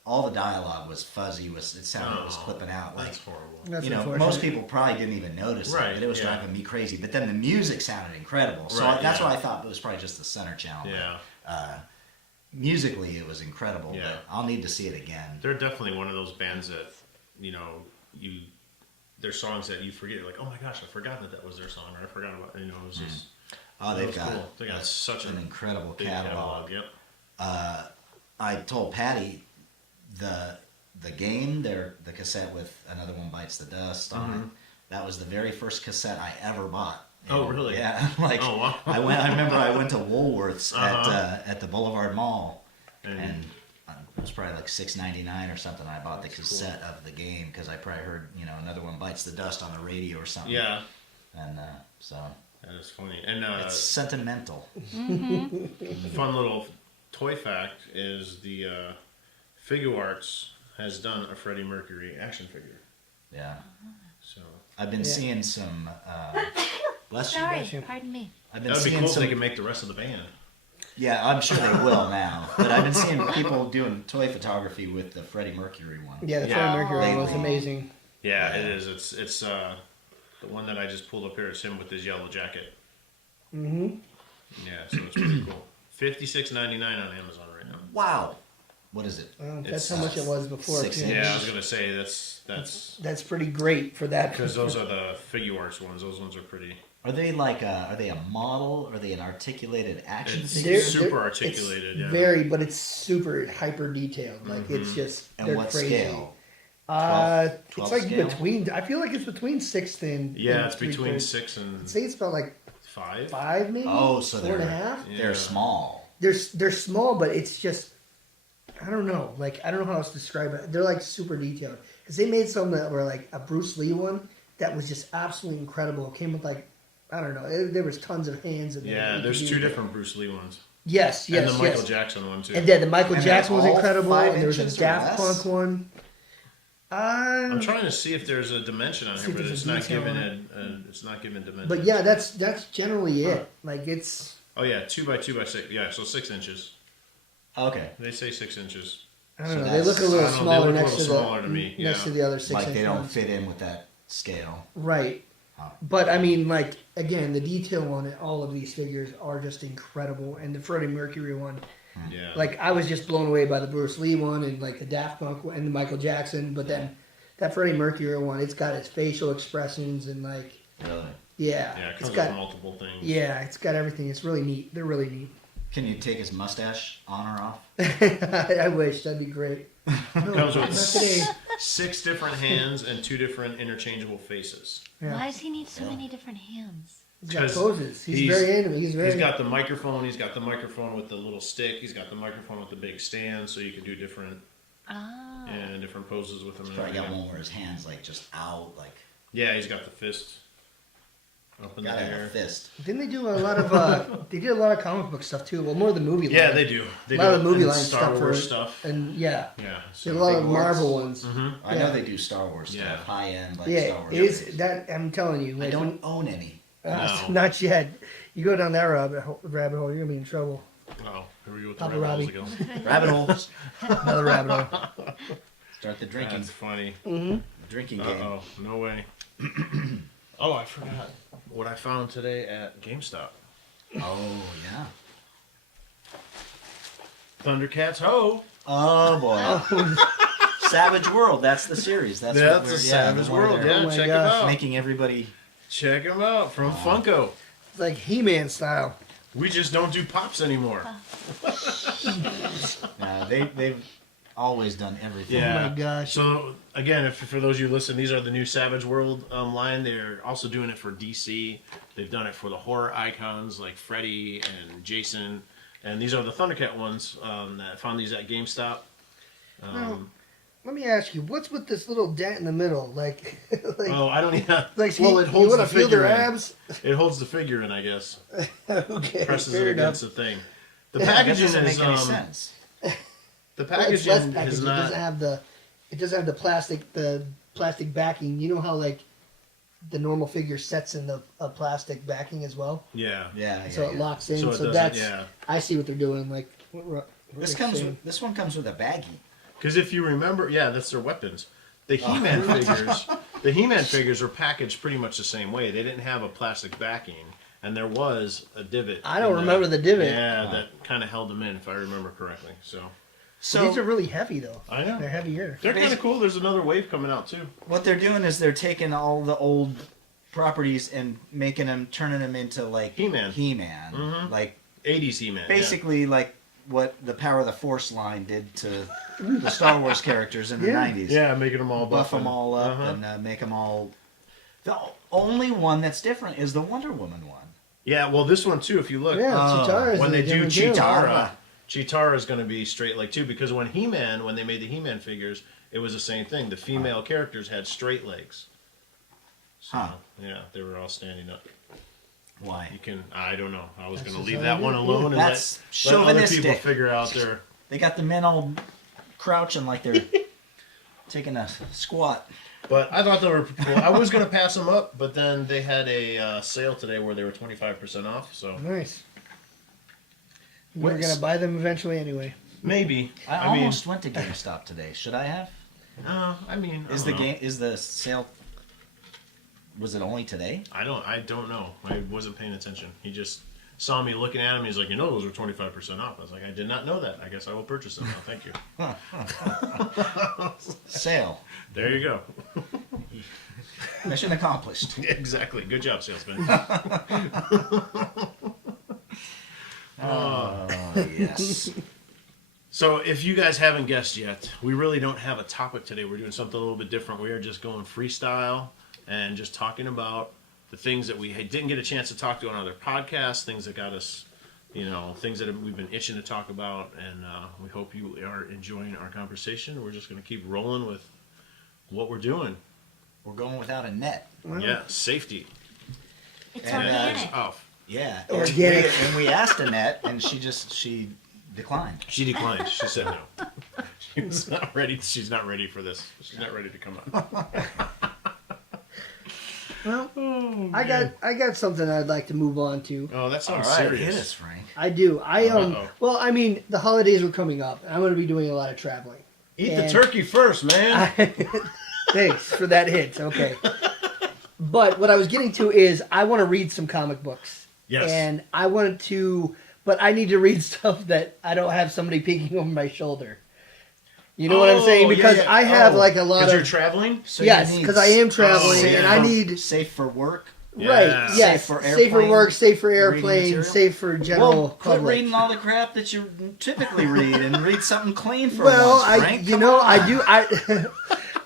all the dialogue was fuzzy. It sounded it was clipping out like. That's horrible. That's Most unfortunate. people probably didn't even notice Right, it, but it was yeah. driving me crazy. But then the music sounded incredible, so Right, that's yeah. why I thought it was probably just the center channel. Yeah. But, musically, it was incredible. Yeah. But I'll need to see it again. They're definitely one of those bands that, their songs that you forget. You're like, oh my gosh, I forgot that was their song, or I forgot about, it was just. Oh, it they've was got cool. They got such an incredible big catalog. Yep. I told Patti the game, the cassette with Another One Bites the Dust on it. That was the very first cassette I ever bought. Oh, really? Yeah. Like Oh, wow. I remember I went to Woolworths at the Boulevard Mall, and it was probably like $6.99 or something. I bought the cassette of the game because I probably heard Another One Bites the Dust on the radio or something. Yeah. And so That is funny. And it's sentimental. the fun little toy fact is the Figure Arts has done a Freddie Mercury action figure. Yeah. So I've been seeing some. Bless you. Sorry, Bless you. pardon me. I've been that would be seeing cool if some. they could make the rest of the band. Yeah, I'm sure they will now. But I've been seeing people doing toy photography with the Freddie Mercury one. Yeah, the Yeah. Freddie Mercury one was Lately. amazing. Yeah, it is. It's the one that I just pulled up here is him with his yellow jacket. Mm-hmm. Yeah, so it's pretty cool. $56.99 on Amazon right now. Wow. What is it? That's It's, how much it was before. 6 too. Yeah, I was gonna say that's Pretty great for that. because those are the figure arts ones. Those ones are pretty. Are they are they a model? Are they an articulated action It's figure? super articulated. Yeah. Very, but it's super hyper detailed. Like it's just And they're what crazy. scale? 12 12 it's like scale? between. I feel like it's between 6 and Yeah, it's between 3/4. 6 and I'd say it's about like 5. 5 maybe. Oh, so 4.5. Yeah. they're small. They're small, but it's just I don't know. Like I don't know how else to describe it. They're like super detailed because they made some that were like a Bruce Lee one that was just absolutely incredible. It came with like I don't know. There was tons of hands in there. Yeah, You there's could 2 do- different Bruce Lee ones. Yes, And the yes, Michael yes. Jackson one too. And then the Michael And Jackson was they're all incredible. 5 And there was inches a or Daft less? Punk one. I'm trying to see if there's a dimension on See here, if but there's it's a not detail giving on it. It's not giving dimension. But yeah, that's generally it. Like it's Oh yeah, 2 by 2 by 6. Yeah, so 6 inches. Okay. They say 6 inches. I don't So know. They look a that's- little I don't know, smaller they look a next little to smaller to me, next yeah. to the other 6 Like inch they don't ones. fit in with that scale. Right. Oh. But I mean, like again, the detail on it, all of these figures are just incredible. And the Freddie Mercury one, Yeah. like I was just blown away by the Bruce Lee one and like the Daft Punk one and the Michael Jackson. But then that Freddie Mercury one, it's got its facial expressions and like Really? yeah, Yeah, it it's comes got with multiple things. yeah, it's got everything. It's really neat. They're really neat. Can you take his mustache on or off? I wish that'd be great. No, Comes not with today. 6 different hands and 2 different interchangeable faces. Yeah. Why does he need so many different hands? He's got 'Cause poses. He's he's- very animated. He's very. He's got the microphone. He's got the microphone with the little stick. He's got the microphone with the big stand, so you can do different Ah. different poses with him. And Probably got everything. one where his hands like just out, like Yeah, he's got the fist up in the got a air. fist. Didn't they do a lot of? They did a lot of comic book stuff too. Well, more the movie. Yeah, line. they do. They A lot do of the movie and line Star stuff Wars for- stuff. And yeah, Yeah, there's so a lot of big Marvel words. ones. I Yeah. know they do Star Wars Yeah. stuff, high end like Yeah, Star Wars. it is figures. that. I'm telling you. I Like, don't own any. No. Not yet. You go down that rabbit hole, you're gonna be in trouble. Oh, here we go with the Papa rabbit holes Robbie. again. Rabbit holes. Another rabbit hole. Start the drinking That's funny. drinking Uh game. oh, no way. Oh, I forgot what I found today at GameStop. Oh yeah. Thundercats Ho! Oh boy. Savage World. That's the series. That's what That's we're, a Savage the one World. they're Yeah, Oh my check gosh. them out. Making everybody. Check them out from Funko. It's like He-Man style. We just don't do pops anymore. They've always done everything. Yeah. Oh my gosh. So again, if for those of you listening, these are the new Savage World line. They're also doing it for DC. They've done it for the horror icons like Freddy and Jason. And these are the Thundercat ones that I found these at GameStop. Now, let me ask you, what's with this little dent in the middle? Like, like, Oh, I don't even. like so Well, you, it holds you the want to feel their figure in. abs? It holds the figure in, I guess. Okay, Presses fair it enough. against the thing. The Yeah, that packaging doesn't is make any sense. the Well, it's packaging less is packaging. It not. doesn't have the plastic backing. You know how like the normal figure sets in a plastic backing as well, Yeah. Yeah. so it locks in. So So, it doesn't. that's Yeah. I see what they're doing. Like what This they're comes. saying. This one comes with a baggie. Because if you remember, yeah, that's their weapons. The He-Man figures, the He-Man figures were packaged pretty much the same way. They didn't have a plastic backing, and there was a divot. I don't in remember the divot. Yeah, that kind of held them in, if I remember correctly. So So These are really heavy though. I know They're heavier. they're kind of cool. There's another wave coming out too. what they're doing is they're taking all the old properties and turning them into like He-Man. He-Man, Mhm. like 80s He-Man. basically like what the Power of the Force line did to the Star Wars characters in the Yeah. 90s. Yeah, making them all Buff buff them all up Uh-huh. and make them all. The only one that's different is the Wonder Woman one. Yeah, well, this one too. If you look, Yeah, Oh, Chitara's when in they a do different too. Chitara, Chitara is going to be straight leg too, because when they made the He-Man figures, it was the same thing. The female characters had straight legs. So, Huh. yeah, they were all standing up. Why? You can, I don't know. I was That's going to just leave how that they one do it. alone and That's let other people chauvinistic. figure out their. They got the men all crouching like they're taking a squat. But I thought they were cool. I was going to pass them up, but then they had a sale today where they were 25% off. So Nice. We're gonna buy them eventually anyway. Maybe. I almost went to GameStop today. Should I have? I mean, Is the sale? Was it only today? I don't know. I wasn't paying attention. He just saw me looking at him. He's like, those are 25% off. I was like, I did not know that. I guess I will purchase them now. Thank you. Sale. There you go. Mission accomplished. Exactly. Good job, salesman. Yes. So if you guys haven't guessed yet, we really don't have a topic today. We're doing something a little bit different. We are just going freestyle and just talking about the things that we didn't get a chance to talk to on other podcasts, things that got us, things that we've been itching to talk about. And we hope you are enjoying our conversation. We're just going to keep rolling with what we're doing. We're going without Annette. Yeah, safety. It's And, organic. Off. Yeah. Organic. And we asked Annette, and she declined. She declined. She said no. She's not ready. She's not ready for this. She's not ready to come up. Well, I got something I'd like to move on to. Oh, that All sounds right, serious. hit us, Frank. I do. Uh-oh. Well, I mean, the holidays were coming up, and I'm going to be doing a lot of traveling. Eat the turkey first, man. Thanks for that hint. Okay. But what I was getting to is I want to read some comic books. Yes. And I wanted to, but I need to read stuff that I don't have somebody peeking over my shoulder. You know what I'm saying? Because I have like a lot of. Because you're traveling? So Yes, you need because I am traveling, safe and I for- need. safe for work. Right, Yeah. yes. Safe for Safe for airplane work, safe for reading airplane, material? safe for general Well, quit public. reading all the crap that you typically read and read something clean for Well, once, Frank. Come on. I do.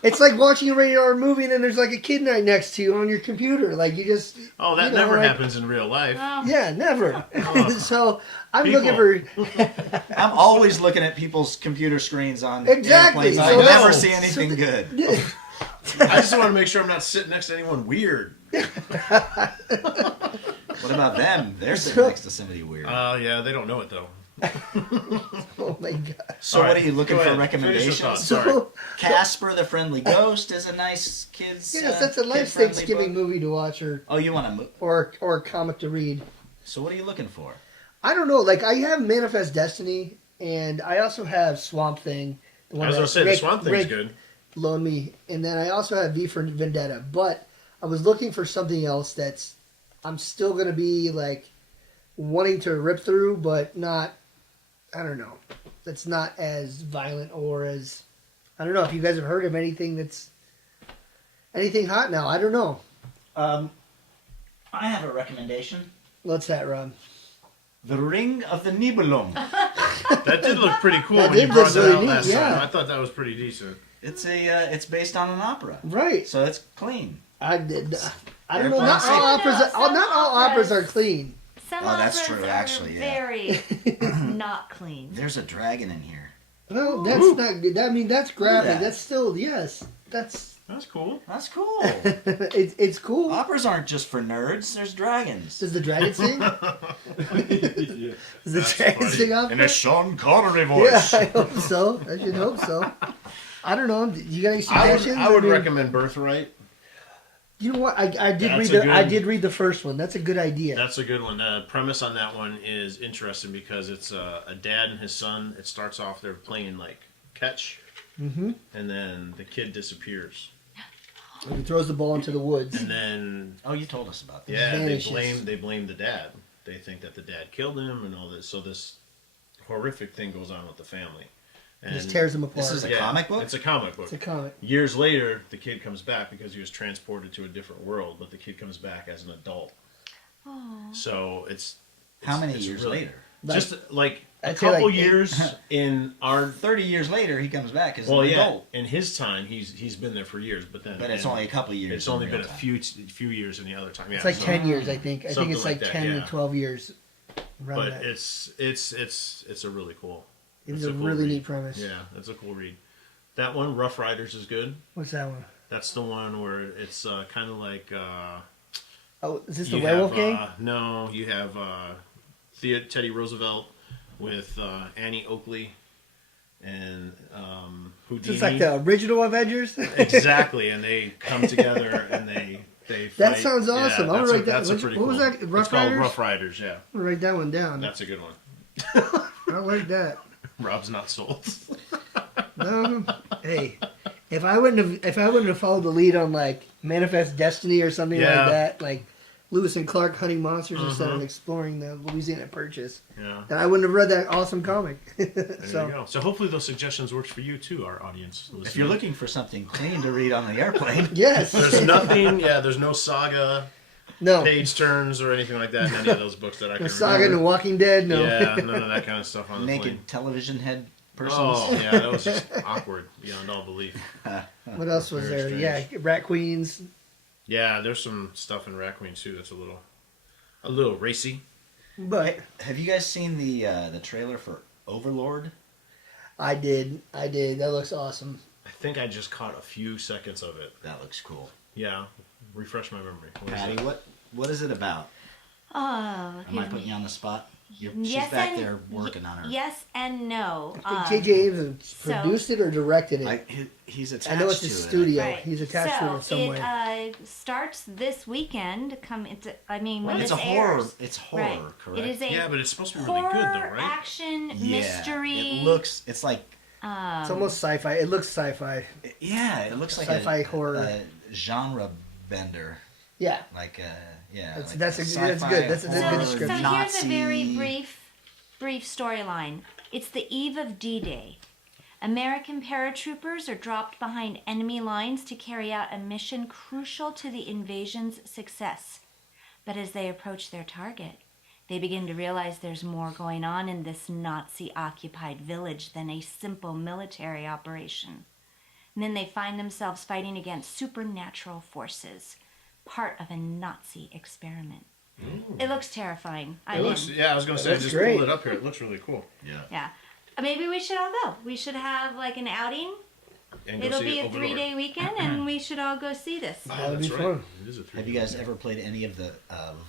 It's like watching a rated R movie and then there's like a kid right next to you on your computer. Like you just. Oh, that you know, never like- happens in real life. Oh, Yeah, never. Oh. So I'm People. looking for. I'm always looking at people's computer screans on Exactly, airplanes. so I that's- never see anything good. I just want to make sure I'm not sitting next to anyone weird. What about them? They're sitting next to somebody weird. Yeah, they don't know it though. Oh my god. So all what right, are you looking go for ahead. Finish your recommendations? thoughts. Sorry. So, Casper the Friendly Ghost is a nice kids. yes, that's a nice kid-friendly Thanksgiving book. movie to watch Oh, you want to move? or a comic to read. So what are you looking for? I don't know. Like I have Manifest Destiny, and I also have Swamp Thing. The I was going to say, the Swamp Thing's Rick good. loaned me, and then I also have V for Vendetta. But I was looking for something else that's I'm still gonna be like wanting to rip through, but not. I don't know. That's not as violent or as I don't know if you guys have heard of anything that's anything hot now. I don't know. I have a recommendation. What's that, Rob? The Ring of the Nibelung. That did look pretty cool That when you did brought look that really out neat, last yeah. time. I thought that was pretty decent. It's based on an opera, Right. so it's clean. I don't know. Airplane Not safe. all I don't operas. know, some Not all operas are clean. some Oh, that's operas true, are actually, yeah. very not clean. There's a dragon in here. Well, that's not good. I mean, that's graphic. that. That's still yes. That's That's cool. That's cool. it's cool. Operas aren't just for nerds. There's dragons. Does the dragon sing? Does the That's dragon funny. sing off? In a Sean Connery Yeah, voice. I hope so. I should hope so. I don't know. You got any suggestions? I would mean, recommend Birthright. You know what? I did That's read a the I good- did read the first one. That's a good idea. That's a good one. The premise on that one is interesting because it's a dad and his son. It starts off they're playing like catch, Mm-hmm. and then the kid disappears, He throws the ball into the woods. and then Oh, you told us about this. yeah, Vanishes. they blame the dad. They think that the dad killed him and all this. So this horrific thing goes on with the family. And Just tears them apart. This is a comic book? It's a comic book. It's a comic. Years later, the kid comes back because he was transported to a different world, but the kid comes back as an adult. Oh. So it's How many it's years really- later? Just like a I'd say couple like eight- years in our 30 years later, he comes back as well, an yeah. adult. In his time, he's been there for years, but then But it's only a couple years. it's in only real been a time. few years in the other time. Yeah, It's like so- 10 years, I think. I think Something it's like like that, 10 yeah. to 12 years. Around But that. it's a really cool. It's it's a cool really read. neat premise. Yeah, it's a cool read. That one, Rough Riders, is good. What's that one? That's the one where it's kind of like. Oh, is this the you Werewolf have, Gang? No, you have Teddy Roosevelt with Annie Oakley and Houdini. It's like the original Avengers. Exactly, and they come together and they fight. That sounds awesome. I'm gonna that's write that- That's a what pretty was cool. that, Rough It's called Riders? Rough Riders. Yeah, I'm gonna write that one down. that's a good one. I like that. Rob's not sold. No, hey, if I wouldn't have followed the lead on like Manifest Destiny or something Yeah. like that, like Lewis and Clark hunting monsters instead of exploring the Louisiana Purchase, Yeah. then I wouldn't have read that awesome comic. There you go. So hopefully those suggestions worked for you too, our audience. If you're looking for something clean to read on the airplane, yes, There's nothing. Yeah, there's no saga, no, page turns, or anything like that in any of those books that I can no Saga and The remember. Walking Dead, no. Yeah, none of that kind of stuff on the naked plane. television head persons. Oh yeah, that was just awkward beyond all belief. What else was Very there? strange. Yeah, Rat Queens. Yeah, there's some stuff in Rat Queen too that's a little racy. But Have you guys seen the trailer for Overlord? I did. That looks awesome. I think I just caught a few seconds of it. That looks cool. Yeah, refresh my memory. What is Patti, it? what is it about? Oh, Am I give putting me- you on the spot? She's Yes back and- there working on her. Yes and no. I think J.J. Abrams so- produced it or directed it. He's I attached know it's to his it. studio. Right. He's attached to it in some so way. it starts this weekend. When It's this a horror. airs. It's horror, Right. correct? It is a Yeah, but it's supposed to be really horror, good though, right? action, Yeah, mystery. It's like It's almost sci-fi. It looks sci-fi. it looks like Sci-fi a horror. a genre bender. Yeah. Like That's like that's sci-fi good. That's a good horror, description. So here's a very Nazi- brief storyline. It's the eve of D-Day. American paratroopers are dropped behind enemy lines to carry out a mission crucial to the invasion's success. But as they approach their target, they begin to realize there's more going on in this Nazi-occupied village than a simple military operation. And then they find themselves fighting against supernatural forces, part of a Nazi experiment. It looks terrifying. It looks. Yeah, I was gonna say. I looks just great. pulled it up here. It looks really cool. Yeah. Maybe we should all go. We should have like an outing. And go It'll see be a Overlord. 3-day weekend, and we should all go see this. Oh, That would be that's right. fun. It is a 3-day Have you guys weekend. ever played any of the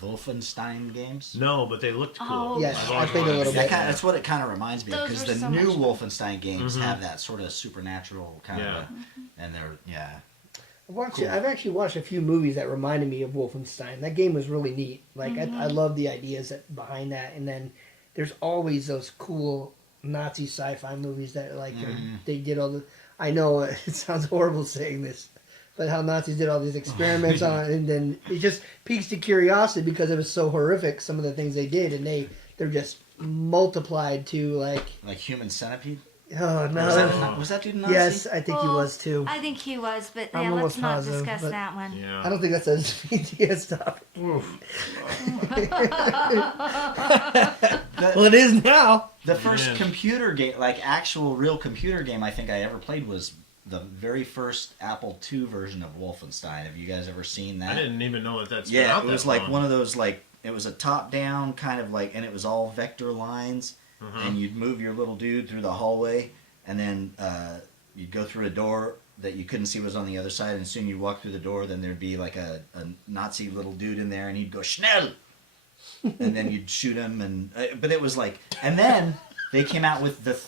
Wolfenstein games? No, but they looked cool. Oh, Yes, I've I always played a wanted little to bit. see That's what it kind of reminds me of, Those because were the so new much- Wolfenstein games Mhm. have that sort of supernatural kind Yeah. of, and they're I've actually watched a few movies that reminded me of Wolfenstein. That game was really neat. Like I love the ideas behind that. And then there's always those cool Nazi sci-fi movies that like they did all the. I know it sounds horrible saying this, but how Nazis did all these experiments on it, and then it just piques the curiosity because it was so horrific. Some of the things they did, and they're just multiplied to like. like Human Centipede. Oh Was no! that, was that dude Nazi? Yes, I think he was too. I think he was, but I'm yeah, let's almost not positive, discuss but- that one. Yeah. I don't think that's a VTS stuff. Well, it is now. The first Man. computer game, like actual real computer game, I think I ever played was the very first Apple II version of Wolfenstein. Have you guys ever seen that? I didn't even know that's been Yeah, out it was that like long. one of those like it was a top-down kind of like, and it was all vector lines, and you'd move your little dude through the hallway, and then you'd go through a door that you couldn't see was on the other side, and soon you walk through the door, then there'd be like a Nazi little dude in there, and he'd go schnell, and then you'd shoot him, and but it was like, and then they came out with the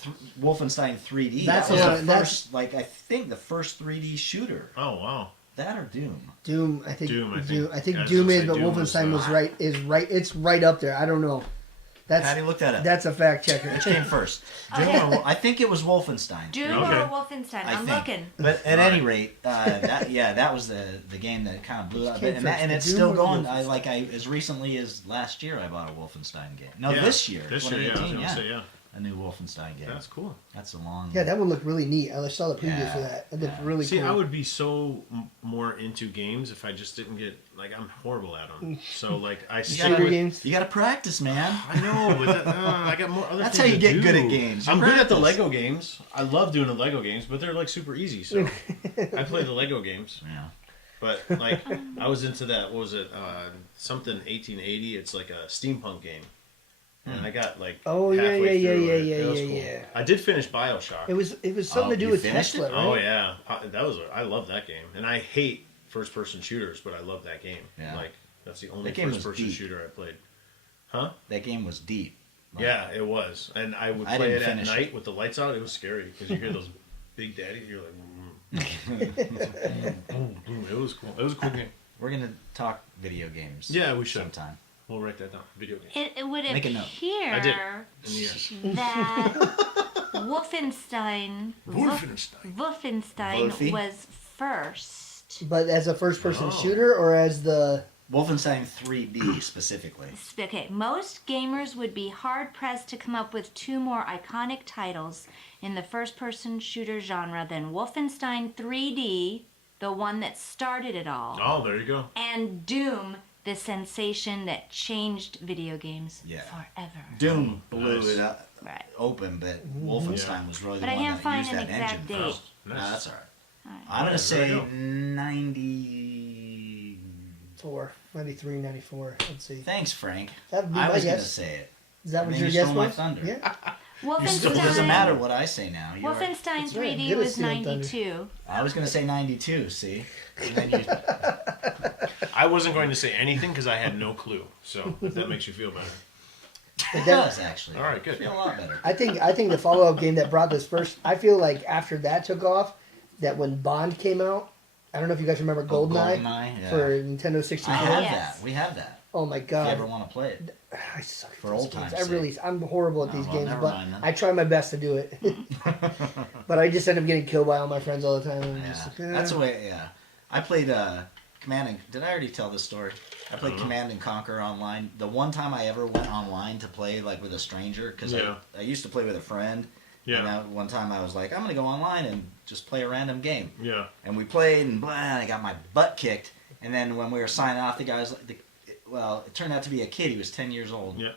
Wolfenstein 3D. That's that was the the one- that's- first, like I think the first 3D shooter. Oh wow. That or Doom. Doom, I think. Doom, I think. Doom, I think I was Doom gonna is, say but Doom was, Wolfenstein was right. It's right up there. I don't know. Patty, look that up. That's a fact checker. Which came first? Okay. Doom or, I think it was Wolfenstein. Doom Okay. or Wolfenstein? I I'm think. looking. But at Alright. any rate, that was the game that kind of blew up, came and, first, and the it's Doom still or going. Wolfenstein? As recently as last year, I bought a Wolfenstein game. No, Yeah. this year, This year, yeah. I was 2018, gonna say yeah. a new Wolfenstein game. That's cool. That's a long. Yeah, that one looked really neat. I saw the preview Yeah, for that. It looked yeah. really See, cool. I would be so more into games if I just didn't get like I'm horrible at them. So like I You stick Shooter with. games. You got to practice, man. I know, but I got more other That's things how you to get good do. at games. You I'm good at the practice. Lego games. I love doing the Lego games, but they're like super easy. So I play the Lego games. Yeah. But like I was into that. What was it? Something 1880. It's like a steampunk game, and I got like Oh, yeah, halfway yeah, through yeah, it. yeah, It was yeah, cool. yeah. I did finish BioShock. It was something Oh, to do you with finished Tesla, it? right? Oh yeah, that was. I love that game, and I hate first-person shooters, but I love that game. Yeah. Like that's the only That game was first-person deep. shooter I played. Huh? That game was deep. Like, Yeah, it was, and I would I play it didn't at finish night it. with the lights out. It was scary because you hear those big daddies. You're like, it was cool. It was a cool game. We're gonna talk video games. Yeah, we should. sometime. We'll write that down. Video game. It would Make a note. appear I did. In the air. that Wolfenstein Wolfie? was first. But as a first-person Oh. shooter, or as the Wolfenstein 3D specifically. Okay, most gamers would be hard-pressed to come up with two more iconic titles in the first-person shooter genre than Wolfenstein 3D, the one that started it all, Oh, there you go. and Doom, the sensation that changed video games Yeah. forever. Doom blew Nice. it up Right. open, but Wolfenstein was really But the I one can't that find used an that exact engine date. first. Nice. No, that's all right. Alright. I'm gonna There you say go. 94, 93, 94. Let's see. Thanks, Frank. That'd be I my was gonna guess. say it. Is that And what then your you guess stole my was? thunder. Yeah. It doesn't matter what I say now. You are- Wolfenstein That's right, 3D give us was the thunder. 92. I was gonna say 92. See, and then you, I wasn't going to say anything because I had no clue. So if that makes you feel better. it does actually. All right, good. I feel a lot better. I think the follow-up game that brought this first, I feel like after that took off, that when Bond came out, I don't know if you guys remember GoldenEye GoldenEye, yeah. for Nintendo 64. I have Yes. that. We have that. Oh my If you god. ever want to play it. I suck For at those old games. times' I'm horrible at Oh, these well, games, never but mind then. I try my best to do it. But I just end up getting killed by all my friends all the time. And I'm Yeah, just like, that's the way. Yeah, I played Command and. Did I already tell this story? I played Command and Conquer online. The one time I ever went online to play like with a stranger, because Yeah. I used to play with a friend. Yeah. And one time I was like, I'm gonna go online and just play a random game. Yeah. And we played and blah, and I got my butt kicked. And then when we were signing off, the guy was like, well, it turned out to be a kid. He was 10 years old. Yeah.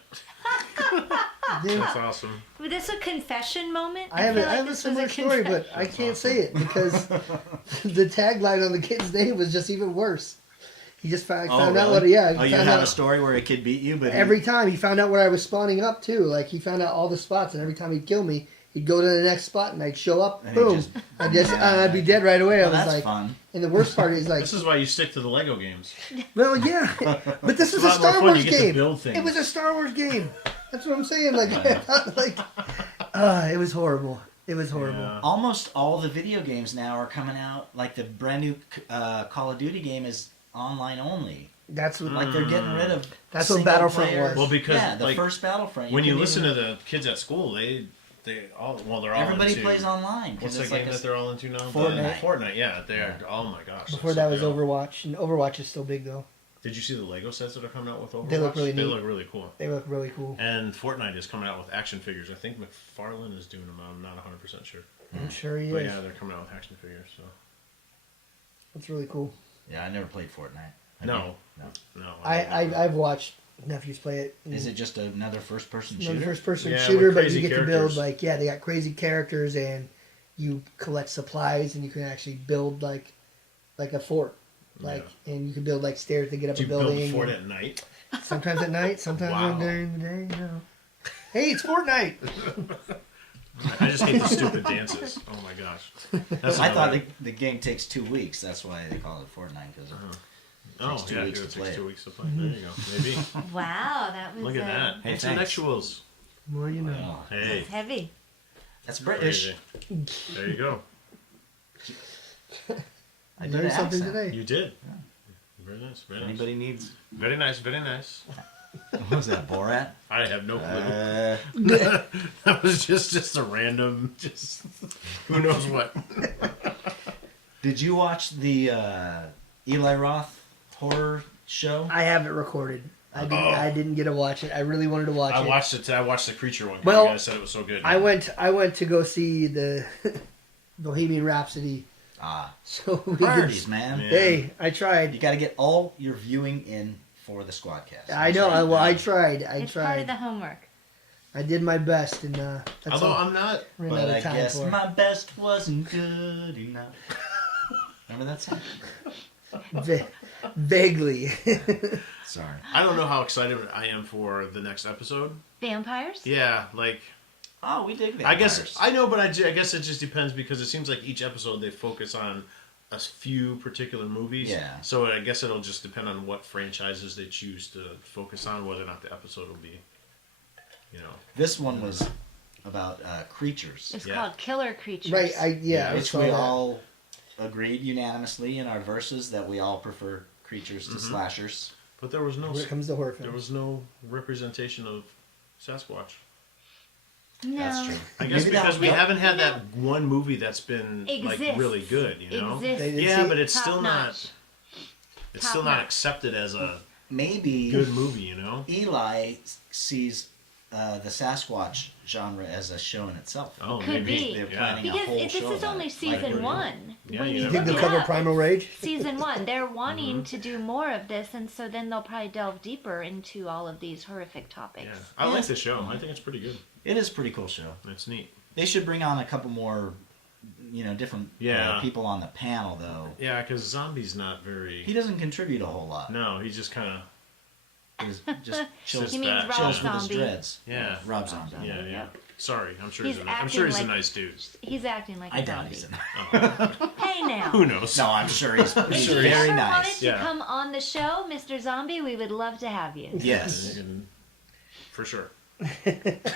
dude, That's awesome. Was this a confession moment? I have feel a, I like have a this was similar story, but I That's can't awesome. say it because the tagline on the kid's name was just even worse. He just found out really? what. Yeah, he Oh, you found have out a story where a kid beat you, but every time he found out what I was spawning up to. Like he found out all the spots, and every time he'd kill me, he'd go to the next spot, and I'd show up, And he'd boom, I'd be dead right away. I Well, was that's like, fun. and the worst part is like, This is why you stick to the Lego games. well, yeah, but this was It's a a lot more Star fun. Wars You get to game. build things. It was a Star Wars game. That's what I'm saying. Like, it was horrible. It was horrible. Yeah. Almost all the video games now are coming out. Like the brand new Call of Duty game is online only. That's what. Like they're getting rid of. That's what single Battlefront player. was. Well, because yeah, the like, first Battlefront. when you couldn't listen even- to the kids at school, they're all everybody into, plays online. 'cause What's the it's game like that they're all into now? Fortnite. Fortnite, yeah. They're oh my gosh. Before that's that was so good. Overwatch, and Overwatch is still big though. Did you see the Lego sets that are coming out with Overwatch? They look really They neat. look really cool. They look really cool. And Fortnite is coming out with action figures. I think McFarlane is doing them. I'm not 100% sure. I'm sure he But is. yeah, they're coming out with action figures. So That's really cool. Yeah, I never played Fortnite. No. No. no, I've watched nephews play it. Is it just another first-person Another shooter? first-person Yeah, shooter, with but crazy you get to characters. build they got crazy characters, and you collect supplies, and you can actually build like a fort, and you can build like stairs to get up Do a you build building. a fort and at night? sometimes at night, sometimes Wow. during the day. You know. Hey, it's Fortnite. I just hate the stupid dances. Oh my gosh. That's I thought another- the game takes 2 weeks. That's why they call it Fortnite. Because Oh, takes 2 yeah, weeks it to takes play it. 2 weeks to play. There you go. Maybe. Wow, that was Look at that. Hey, Intellectuals. Well, you know. Hey. It's heavy. that's British. Crazy. There you go. I did Learned an something accent. today. You did. Very nice. Very nice. Anybody needs? Very nice. Very nice. What was that, Borat? I have no clue. That was just a random, just who knows what. Did you watch the Eli Roth horror show? I have it recorded. I didn't get to watch it. I really wanted to watch I it. watched it. I watched the creature one. 'Cause Well, you guys said it was so good. I went to go see the Bohemian Rhapsody. So we Priorities, did, man. Yeah. Hey, I tried. You got to get all your viewing in for the SquadCast. I know. I tried. I It's part of tried. the homework. I did my best, and that's Although all. I'm not. Ran But out I of time guess for. my best wasn't good enough. Remember that song? Vaguely. Sorry. I don't know how excited I am for the next episode. Vampires? Yeah, like Oh, we dig I vampires. guess I know, but I guess it just depends because it seems like each episode they focus on a few particular movies. Yeah. So I guess it'll just depend on what franchises they choose to focus on, whether or not the episode will be, you know. This one was about creatures, It's Yeah. called Killer Creatures. Right. I which saw we that. all agreed unanimously in our verses that we all prefer creatures to slashers. But there was no. Here comes the horror film. There was no representation of Sasquatch. No. That's true. I guess Maybe because we that- haven't had that one movie that's been like Exists. really good, you know. They Exists. did Yeah, see- but it's Top still not. notch. It's Top still not notch. accepted as a Maybe good movie, you know. Eli sees the Sasquatch genre as a show in itself. Oh, Could maybe. be. They're Yeah. planning a Because whole this show is about only it. season Like, 1. Yeah, When you you never Think look they'll it cover up, Primal Rage? season 1, they're wanting Mm-hmm. to do more of this, and so then they'll probably delve deeper into all of these horrific topics. Yeah, I like the show. I think it's pretty good. It is a pretty cool show. It's neat. They should bring on a couple more, different Yeah. people on the panel, though. Yeah, because Zombie's not very. He doesn't contribute a whole lot. No, he just kind of. He's just chills, He means Back. Rob chills with his Zombie. dreads. Yeah. Rob Zombie. Yeah, yeah. Yep. Sorry, I'm sure He's I'm acting sure he's a like- nice dude. He's acting like I a doubt zombie. he's in Hey now. Who knows? No, I'm sure he's If you very ever wanted nice. to Yeah. come on the show, Mr. Zombie, we would love to have you. Yes. For sure.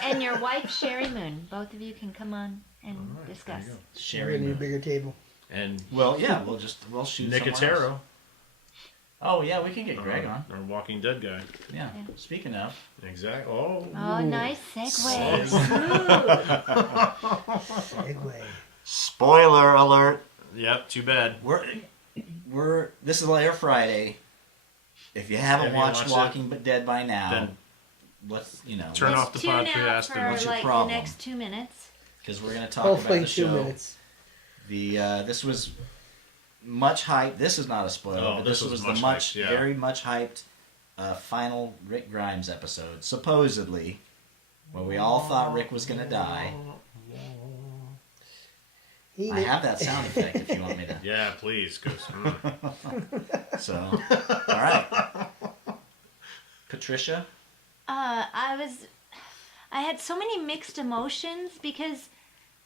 And your wife, Sherry Moon. Both of you can come on and discuss. There you go. We're Sherry gonna need a Moon. bigger table. And Well, yeah, we'll shoot somewhere Nicotero, else. Oh, yeah, we can get Greg on. our Walking Dead guy. Yeah. Speaking of, Exactly. Oh. Oh, nice segue. Segue. spoiler alert. Yep. Too bad. We're this is Air Friday. If you haven't Have you watched watched it? Walking Dead by now, Then let's turn Let's off the tune out podcast for and what's your like problem? the next 2 minutes. because we're gonna talk Hopefully about in the 2 show. minutes. This was much hyped. This is not a spoiler. Oh, but this this was was much the much hyped, yeah. very much hyped final Rick Grimes episode. Supposedly, when we all thought Rick was gonna die. He I did- have that sound effect if you want me to. Yeah, please. Cause, So, all right, Patricia. I had so many mixed emotions because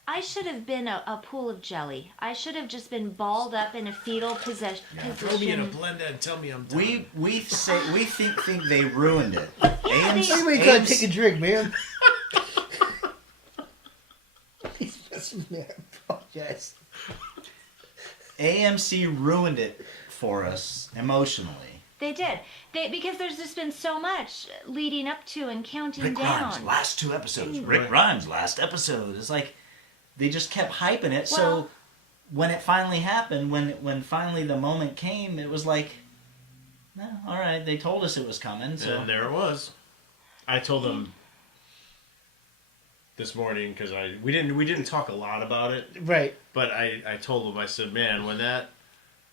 I should have been a pool of jelly. I should have just been balled up in a fetal throw me in a position. blender and tell me I'm done. We think they ruined it. Everybody gotta take a drink, man. He's messing with me. I apologize. AMC ruined it for us emotionally. They did. Because there's just been so much leading up to and counting Rick down. Grimes, last 2 episodes. Right. Rick Grimes, last episode. It's like they just kept hyping it. Well- So when it finally happened, when finally the moment came, it was like, no, all right. They told us it was coming. So And there it was. I told them this morning because we didn't talk a lot about it, Right. but I told them, I said, man, when that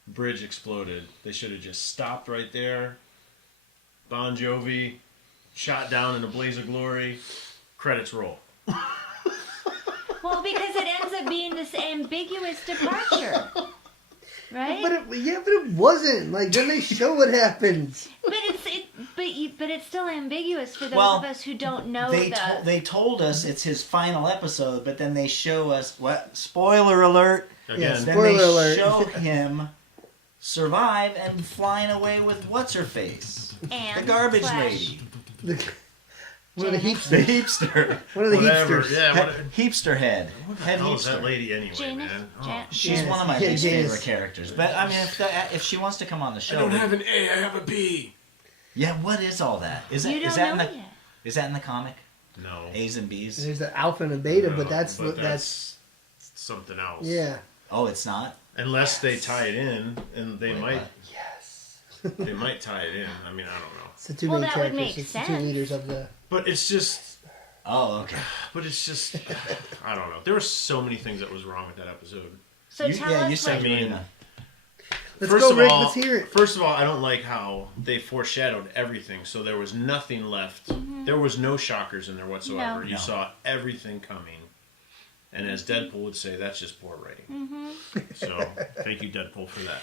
bridge exploded, they should have just stopped right there. Bon Jovi shot down in a blaze of glory. Credits roll. Well, because it ends up being this ambiguous departure. Right? But it wasn't. Like, then they show what happens. But it's still ambiguous for those Well, of us who don't know they told us it's his final episode, but then they show us what? Spoiler alert! Again, Yes. Then Spoiler they alert. show him survive and flying away with what's her face, and the garbage Flash. lady, One of the Janice. the heapsters. heapster, One of the whatever. heapsters. Yeah, what, heapster head, head hell is that heapster. lady anyway, Janice? man? Oh. She's Janice. one of my Yeah, least Janice. favorite characters. But I mean, if she wants to come on the show, I don't have an A, I have a B. yeah. What is all that? Is You that don't in know the yet. is that in the comic? No. A's and B's. There's the alpha and a beta, No, but that's something else. yeah. Oh, it's not. Unless they tie it in, and they Wait, might what? Yes. they might tie it in. I mean, I don't know. It's the two Well, main that would characters. make It's the two sense. leaders of the. But it's just, Oh, okay. I don't know. There were so many things that was wrong with that episode. So You tell us said what you were mean- gonna- Let's First go, of Rick. all, Let's hear it. First of all, I don't like how they foreshadowed everything, so there was nothing left. There was no shockers in there whatsoever. No. You No. saw everything coming. And as Deadpool would say, that's just poor writing. So, thank you, Deadpool, for that.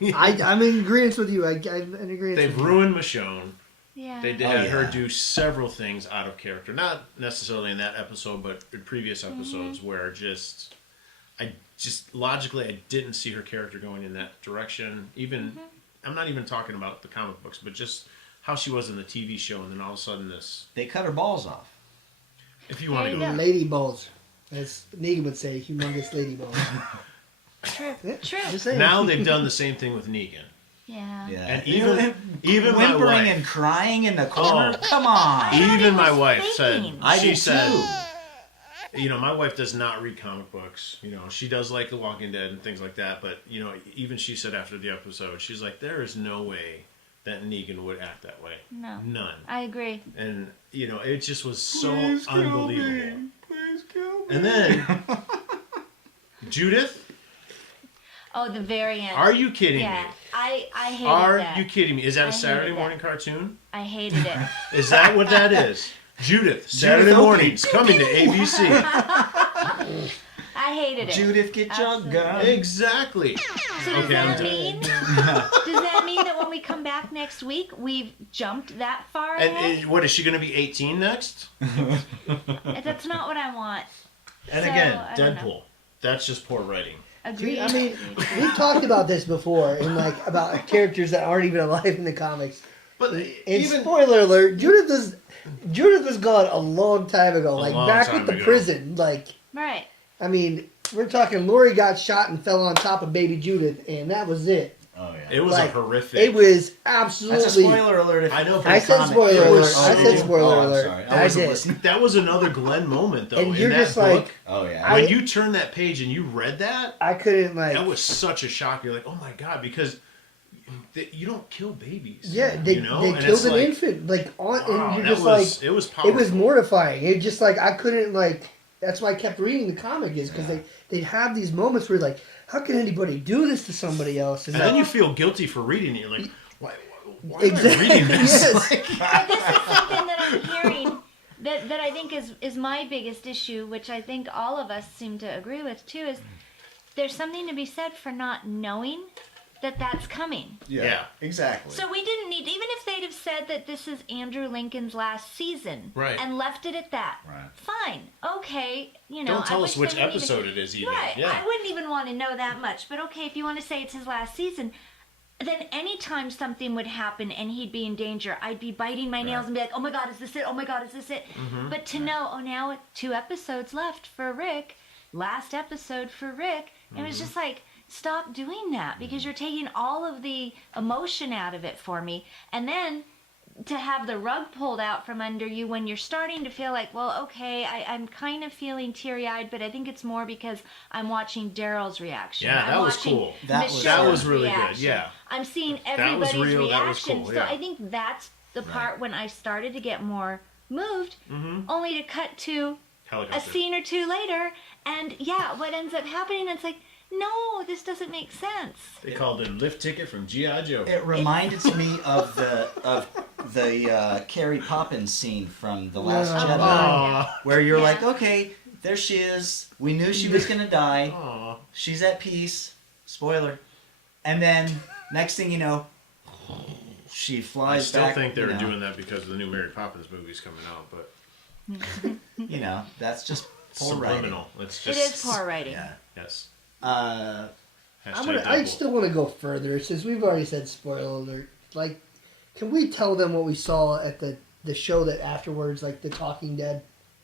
I'm in agreement with you. I'm in agreement. They've with you. ruined Michonne. Yeah. They had her yeah. do several things out of character. Not necessarily in that episode, but in previous episodes where I logically, I didn't see her character going in that direction. Even, I'm not even talking about the comic books, but just how she was in the TV show, and then all of a sudden this, They cut her balls off. if you want There to you go, go. Lady balls, as Negan would say, humongous lady balls. True. Yeah, True. just saying. Now they've done the same thing with Negan. Yeah. Yeah. And even my whimpering wife, and crying in the corner. Come on. even my was wife said, thinking. I she did said, too. you know, my wife does not read comic books. You know, she does like The Walking Dead and things like that. But, you know, even she said after the episode, she's like, there is no way that Negan would act that way. No. None. I agree. And, you know, it just was so Please kill me. unbelievable. Please kill me. And then, Judith, Oh, the very end. are you kidding Yeah. me? I hated Are that. you kidding me? Is that I a Saturday hated morning cartoon? I hated it. Is that what that is? Judith, Saturday Opie. mornings, coming to ABC. I hated it. Judith, get your Absolutely. gun. Exactly. So does Okay, I'm that done. mean? Does that mean that when we come back next week, we've jumped that far ahead? And what, is she going to be 18 next? That's not what I want. And So, again, I don't know. Deadpool. That's just poor writing. Agreed. I mean, we've talked about this before, and like about characters that aren't even alive in the comics. But And even spoiler alert, Judith was gone a long time ago, like long back time with the ago. prison. Like, Right. I mean, we're talking Lori got shot and fell on top of baby Judith, and that was it. Oh yeah. it was like, a horrific. It was absolutely. That's a spoiler alert. If I know. for I the said comic. spoiler It alert. was I so- said spoiler Oh, I'm alert. sorry. I wasn't did. listening. That was another Glenn moment, though. And in you're that just book, like, Oh yeah. when you turned that page and you read that, I couldn't like. that was such a shock. You're like, oh my god, because you don't kill babies. Yeah, they you know? they And killed it's an like, infant like on, wow, and you're that just was, like, it was powerful. it was mortifying. It just like I couldn't like. That's why I kept reading the comic is because they'd have these moments where like, how can anybody do this to somebody else? And like, then you feel guilty for reading it. You're like, why am I Exactly. reading this? Yes. But this is something that I'm hearing that I think is my biggest issue, which I think all of us seem to agree with too, is there's something to be said for not knowing that that's coming. Yeah. Exactly. So we didn't need, even if they'd have said that this is Andrew Lincoln's last season, Right. and left it at that, Right. fine, okay, you know. Don't tell I us wish which they wouldn't episode even, it is even. Right, Yeah. I wouldn't even want to know that much, but okay, if you want to say it's his last season, then anytime something would happen and he'd be in danger, I'd be biting my nails and be like, oh my god, is this it? Oh my god, is this it? Mm-hmm. But to know, oh, now 2 episodes left for Rick, last episode for Rick, it was just like, stop doing that because you're taking all of the emotion out of it for me. And then to have the rug pulled out from under you when you're starting to feel like, well, okay, I'm kind of feeling teary-eyed, but I think it's more because I'm watching Daryl's reaction. Yeah, I'm that was watching cool. That was- Michelle's That was really good, reaction. yeah. I'm seeing was everybody's real, that was reaction. cool, So yeah. I think that's the part when I started to get more moved, only to cut to a Helicopter. scene or two later, and yeah, what ends up happening, it's like, no, this doesn't make sense. They called it a lift ticket from G.I. Joe. It reminded me of the Carrie Poppins scene from The Last Jedi, Aw. where you're Yeah. like, okay, there she is. We knew she was gonna die. Aw. She's at peace. Spoiler. And then next thing you know, she I flies still back. think they were you know, doing that because the new Mary Poppins movie's coming out, but You know, that's just poor writing. subliminal. It's It just is poor writing. Yeah. Yes. I Hashtag still want to go further since we've already said spoiler alert. Like, can we tell them what we saw at the show that afterwards, like the Talking Dead?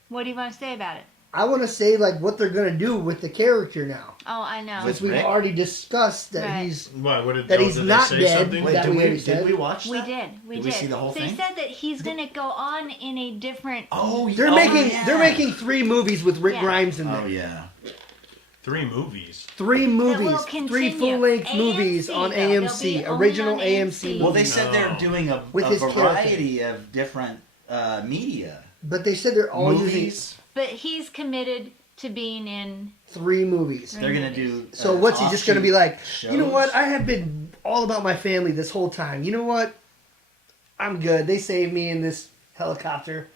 What do you want to say about it? I want to say like what they're gonna do with the character now, Oh, I know. With since we've Rick? already discussed that Right. he's What did, that he's did not they say dead. something? Wait, That did we we, already said. did we watch We that? did. We Did did. we see the whole They thing? said that he's going to go on in a different. Oh, they're oh, making yeah. they're making 3 movies with Rick Yeah. Grimes in Oh there. yeah. 3 movies. 3 will movies, 3 continue. full-length AMC, movies on though. They'll be AMC, only original on AMC. Well, they movies. said they're doing a With his variety of different media. But they said they're all using Movies. But he's committed to being in. 3 movies. They're gonna do. So what's he just going to be like? You know shows? what? I have been all about my family this whole time. You know what? I'm good. They saved me in this helicopter.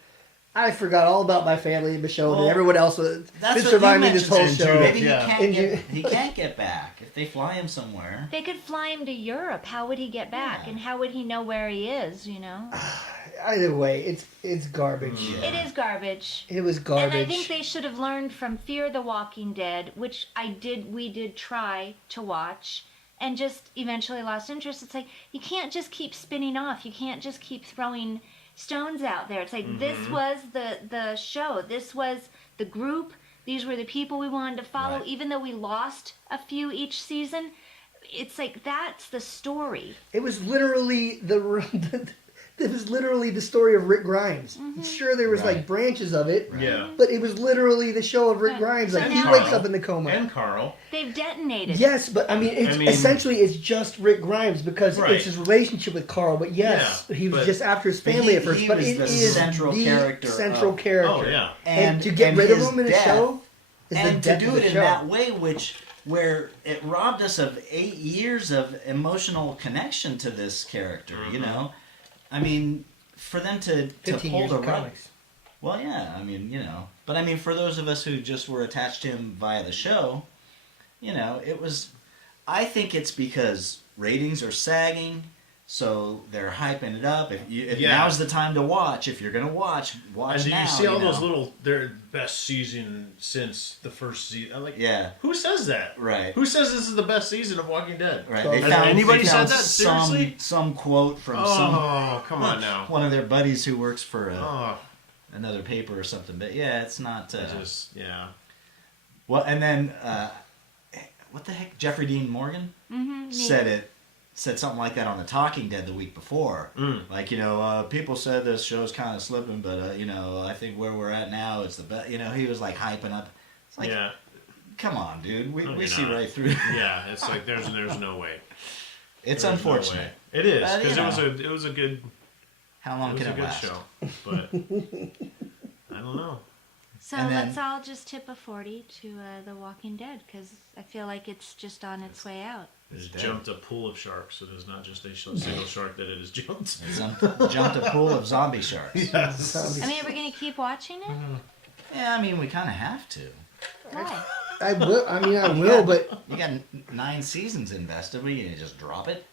I forgot all about my family and Michonne and Well, everyone else was that's been what surviving you this mentioned, whole and show. Judith. Maybe Yeah. he can't get back if they fly him somewhere. They could fly him to Europe. How would he get back? Yeah. And how would he know where he is? You know. Either way, it's garbage. It is garbage. It was And garbage. I think they should have learned from Fear the Walking Dead, which we did try to watch, and just eventually lost interest. It's like, you can't just keep spinning off. You can't just keep throwing stones out there. It's like, this was the show. This was the group These were the people we wanted to follow, Right. even though we lost a few each season. It's like that's the story. It was literally it was literally the story of Rick Grimes. Sure, there was Right. like branches of it, Yeah. but it was literally the show of Rick Right. Grimes. So Like he now- wakes up in the coma. And Carl. They've detonated. Yes, but I mean, essentially it's just Rick Grimes because Right. it's his relationship with Carl. But yes, Yeah, he was but- just after his But family at first. he But was it the is central the character central of- character. Oh, yeah. And to get rid of his him in a death- show is the and to death do of the it in show. that way, where it robbed us of 8 years of emotional connection to this character. You know, I mean, for them to 15 pull years the of rug. comics. Well, yeah, I mean, but I mean, for those of us who just were attached to him via the show, it was. I think it's because ratings are sagging, so they're hyping it up. If now's the time to watch, if you're gonna watch And now. you see all those little, their best season since the first season. I'm like, Yeah. who says that? Right. Who says this is the best season of Walking Dead? Right. So- They Has found, anybody they found said that? Seriously? Some quote from Oh, come on now. one of their buddies who works for Oh, another paper or something. But yeah, it's not. yeah. Well, and then what the heck? Jeffrey Dean Morgan said something like that on The Talking Dead the week before. Like, people said this show's kind of slipping, but I think where we're at now is the best. He was like hyping up. It's like, Yeah. come on, dude. We you're see not. right through. Yeah, it's like there's no way. It's There's no unfortunate. way. It is But, because it was a good How long can it good last? show, but I don't know. So And then- let's all just tip a 40 to The Walking Dead because I feel like it's just on its way out. It's jumped a pool of sharks. It is not just a single shark that it has jumped. It's jumped a pool of zombie sharks. Yes. I mean, are we going to keep watching it? Yeah, I mean, we kind of have to. Why? I will. I mean, I will, but You got 9 seasons invested. We can just drop it.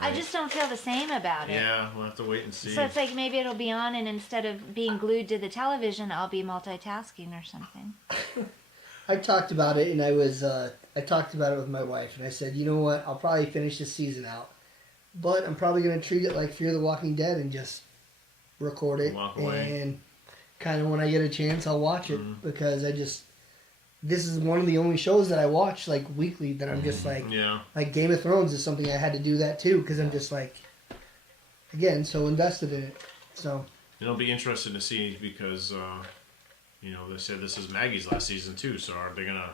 I just don't feel the same about it. Yeah, we'll have to wait and see. So it's like maybe it'll be on, and instead of being glued to the television, I'll be multitasking or something. I talked about it, and I talked about it with my wife, and I said, you know what? I'll probably finish this season out, but I'm probably going to treat it like Fear the Walking Dead and just record it, Walk away. and kind of when I get a chance, I'll watch it because this is one of the only shows that I watch like weekly that I'm just like Yeah. Game of Thrones is something I had to do that too because I'm just like, again, so invested in it. So It'll be interesting to see because, they said this is Maggie's last season too. So are they gonna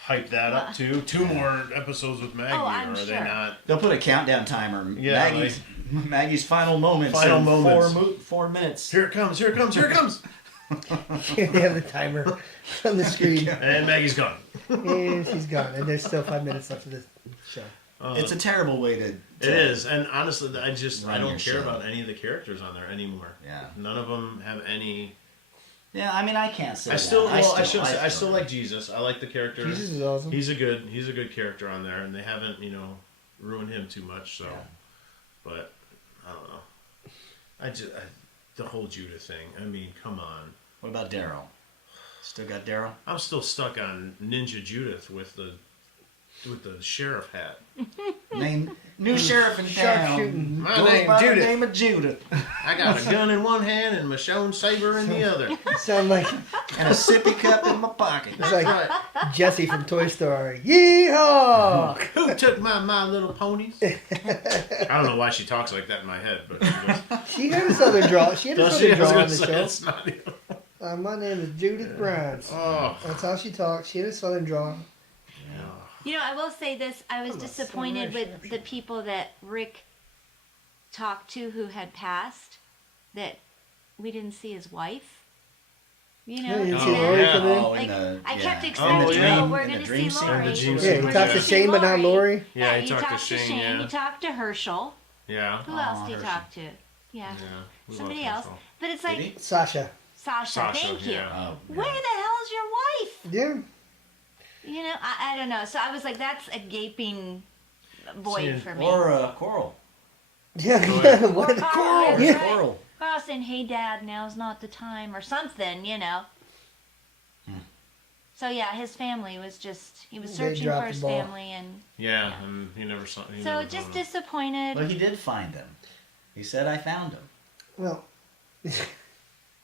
hype that up too? 2 more episodes with Maggie, I'm or are sure. they not? They'll put a countdown timer. Yeah, Maggie's final moments. Final in moments. 4 minutes. Here it comes! Here it comes! Here it comes! they have the timer on the screen, And Maggie's gone. and she's gone, and there's still 5 minutes left of this show. It's a terrible way to. It is, and honestly, I Run don't your care show. about any of the characters on there anymore. Yeah. None of them have any. Yeah, I mean, I can't say. I that. still I still like Jesus. I like the character. Jesus is awesome. He's a good character on there, and they haven't ruined him too much. So, but I don't know. The whole Judah thing. I mean, come on. What about Daryl? Still got Daryl? I'm still stuck on Ninja Judith with the sheriff hat. New sheriff in town. Sharpshooting. My Goes name by the Judith. name of Judith. I got a gun in one hand and Michonne saber in the other. Sound like And a sippy cup in my pocket. it's like Right. Jesse from Toy Story. Yeehaw! Who took my Little Ponies? I don't know why she talks like that in my head, but she goes, She had a southern draw. She had a does she? southern I was draw gonna on the say, show. it's not even- My name is Judith Bryant. Oh, That's how she talks. She had a southern draw. You know, I will say this. I was disappointed with the people that Rick talked to who had passed, that we didn't see his wife. You know, Yeah, you and see that- Lori come in? like, I kept Oh, expecting, yeah. we're In the going to dream see scene. Lori. In the dream We're scene, Yeah, gonna he talked to see Shane, but not Lori. Lori. Yeah, he you talked to talked Shane, Shane. yeah. You talked to Herschel. yeah. Who else did he Herschel. talk to? Yeah. We Somebody love else. Herschel. But it's Did like, he? Sasha. Sasha, Sasha, thank you. yeah. Oh, Where the hell's your wife? Yeah. You know, I don't know. So I was like, that's a gaping void Seeing- for me. Or Coral. Yeah. Go What? Or Carl, Yeah. right? Coral. Carl saying, hey, Dad, now's not the time, or something, you know. So, yeah, his family was just, he was They searching dropped for the his ball. family, and Yeah, and he never saw. He so never just found him. disappointed. Well, he did find them. He said, I found them. Well,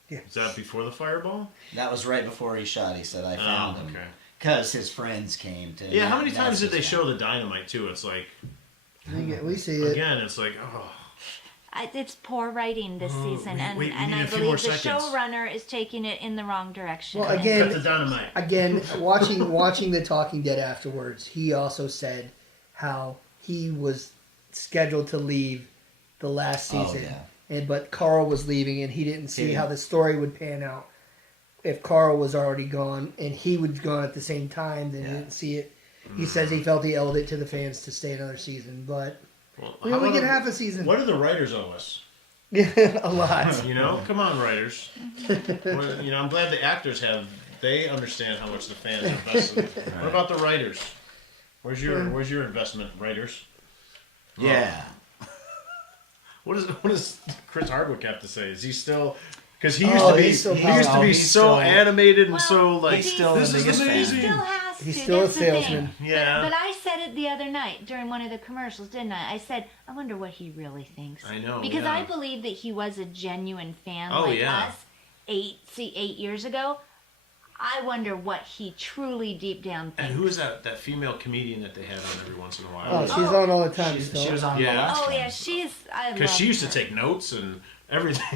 Yeah. Is that before the fireball? That was right before he shot. He said, I found him. Okay. Because his friends came to... Yeah, how many times did they show the dynamite, too? It's like... We see it. Again, it's like, oh... It's poor writing this season, and we need I a few more believe the seconds. showrunner is taking it in the wrong direction. Well, Cut again, the dynamite. watching The Talking Dead afterwards, he also said how he was scheduled to leave the last season, but Carl was leaving, and he didn't see how the story would pan out if Carl was already gone and he was gone at the same time. Then he didn't see it. He says he felt he owed it to the fans to stay another season, but we only get half a season. What do the writers owe us? A lot. You know, come on, writers. Well, you know, I'm glad the actors they understand how much the fans invested. What about the writers? Where's your investment, writers? Yeah. What does Chris Hardwick have to say? Is he still? Because he used to be so animated and so like. He's still this the is biggest amazing. He still has to. He's still That's a the thing. salesman. Yeah. But I said it the other night during one of the commercials, didn't I? I said, I wonder what he really thinks. I know. Because yeah. I believe that he was a genuine fan Oh, like yeah. us 8 years ago. I wonder what he truly deep down thinks. And who is that female comedian that they had on every once in a while? Oh, she's on all the time. She was on Yeah. the last Oh, one. yeah, she's... Because she used to take notes and everything.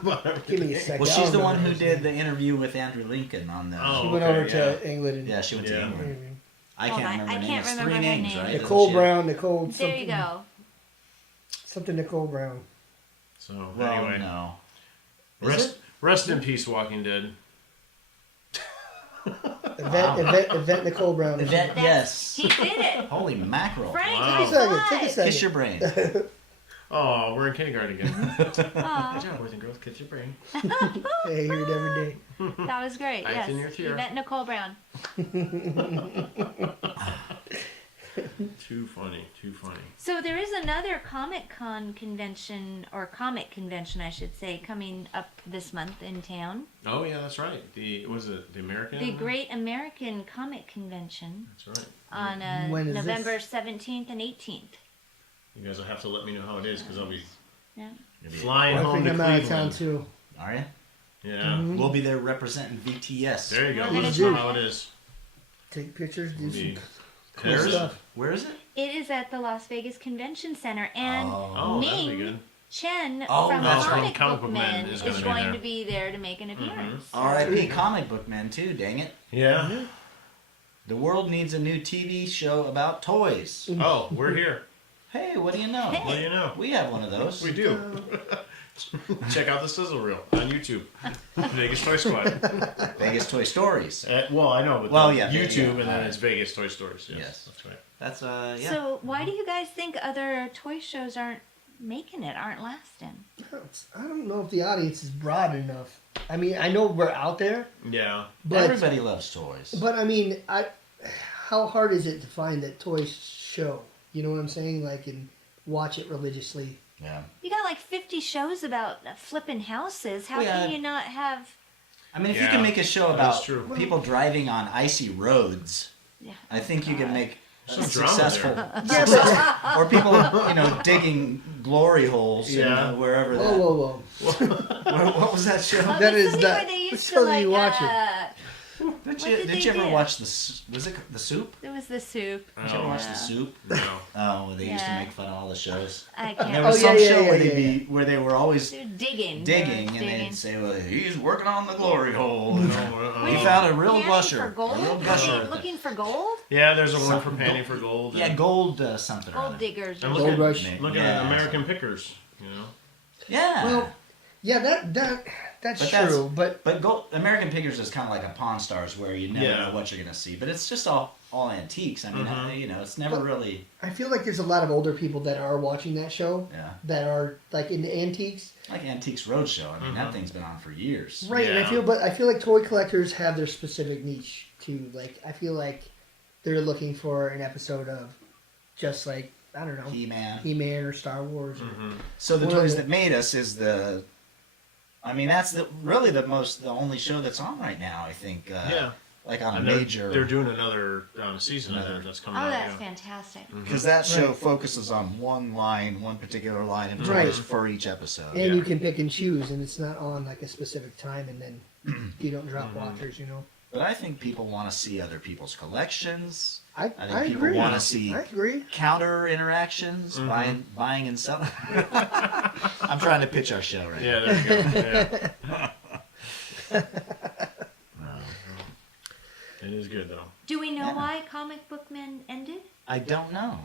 about everything. Give me a second. Well, I she's don't the one remember who her did name. the interview with Andrew Lincoln on the... Oh. She went okay, over to England. And Yeah, she went to Yeah. England. I Hold can't on, remember I her name. can't It's remember three her names, name. right? Nicole Doesn't she? Brown. Nicole. There you go. Something Nicole Brown. So Well, anyway, no. Is rest in peace, Walking Dead. Yvette Nicole Brown. Yvette, yes. He did it. Holy mackerel. Frank, Wow. Take a second. Take a second. Kiss your brain. Oh, we're in kindergarten again. Good Aw, job, boys and girls. Kiss your brain. Hey, I hear it every day. that was great. Ice Yes, in your tear. Yvette Nicole Brown. Too funny. Too funny. So there is another Comic-Con convention, or comic convention, I should say, coming up this month in town. Oh yeah, that's right. The American? The Great American Comic Convention That's right. on When is November 17th and 18th. You guys will have to let me know how it is because I'll be Yeah. flying I home think to I'm out of town Cleveland. too. Are you? Yeah. We'll be there representing VTS. There you go. We're gonna Let's see try. how it is. Take pictures. Do We'll some be- cool There is- stuff. Where is it? It is at the Las Vegas Convention Center, and Oh, that'd be Ming good. Chen Oh, from that's Comic right. Book Men is is gonna be going there. to be there to make an appearance. R.I.P. Comic Book Man, too, dang it. Yeah. The world needs a new TV show about toys. Oh, we're here. Hey, what do you know? What do you know? We have one of those. We do. Check out the sizzle reel on YouTube. Vegas Toy Squad. Vegas Toy Stories. Well, I know, but Well, the yeah, YouTube, yeah, and then alright. it's Vegas Toy Stories. Yes, Yes. that's right. That's, yeah. So why do you guys think other toy shows aren't making it, aren't lasting? I don't know if the audience is broad enough. I mean, I know we're out there, Yeah. but Everybody loves toys. But I mean, how hard is it to find that toy show? You know what I'm saying? Like, and watch it religiously. Yeah. You got like 50 shows about flipping houses. How Well, yeah. can you not have? I mean, if you Yeah, can make a show that about is true. people driving on icy roads, Yeah. I think you can make Some a drama successful, Yeah, or people, digging glory holes Yeah. in, wherever that. Whoa. What was that show? Oh, That there's is something that- where they what used show to do you like. watch it? What Did they you ever do? watch was it the Soup? It was the soup. Did you ever watch Yeah. the Soup? No. Oh, where they used to Yeah. make fun of all the shows. I And can't. there Oh, was yeah, some yeah, show yeah, where yeah, where they were always They're digging. digging, They and were they'd say, "Well, he's working on the glory hole." No, He Wait, found a real panning gusher. For gold? A real gusher. Looking for gold? Yeah, there's a one for panning for gold. Yeah, and- gold something. or Gold other. diggers. And or look Gold at, Rush. look Yeah, at American Pickers. You know. Yeah. Well, yeah, that's But true. But But American Pickers is kind of like a Pawn Stars where you never Yeah. know what you're going to see. But it's just all antiques. I mean, it's never But- really. I feel like there's a lot of older people that are watching that show Yeah. that are like into antiques. Like Antiques Roadshow. I mean, that thing's been on for years. Right, and Yeah. I feel like toy collectors have their specific niche too. Like I feel like they're looking for an episode of just like I don't know, He-Man. He-Man or Star Wars. Or, So the One Toys of the- That Made Us is the. I mean, that's really the only show that's on right now. I think. Yeah. like on And a major. they're doing another season of that that's coming Oh, out. that's yeah. fantastic. Because that show focuses on one line, one particular line, and Right. for each episode. And you can pick and choose, and it's not on like a specific time, and then you don't drop watchers, you know. But I think people want to see other people's collections. I think people agree. want to see I agree. counter interactions, buying and selling. I'm trying to pitch our show right Yeah, there you go. Yeah. It is good though. Do we know Yeah. why Comic Book Men ended? I don't know.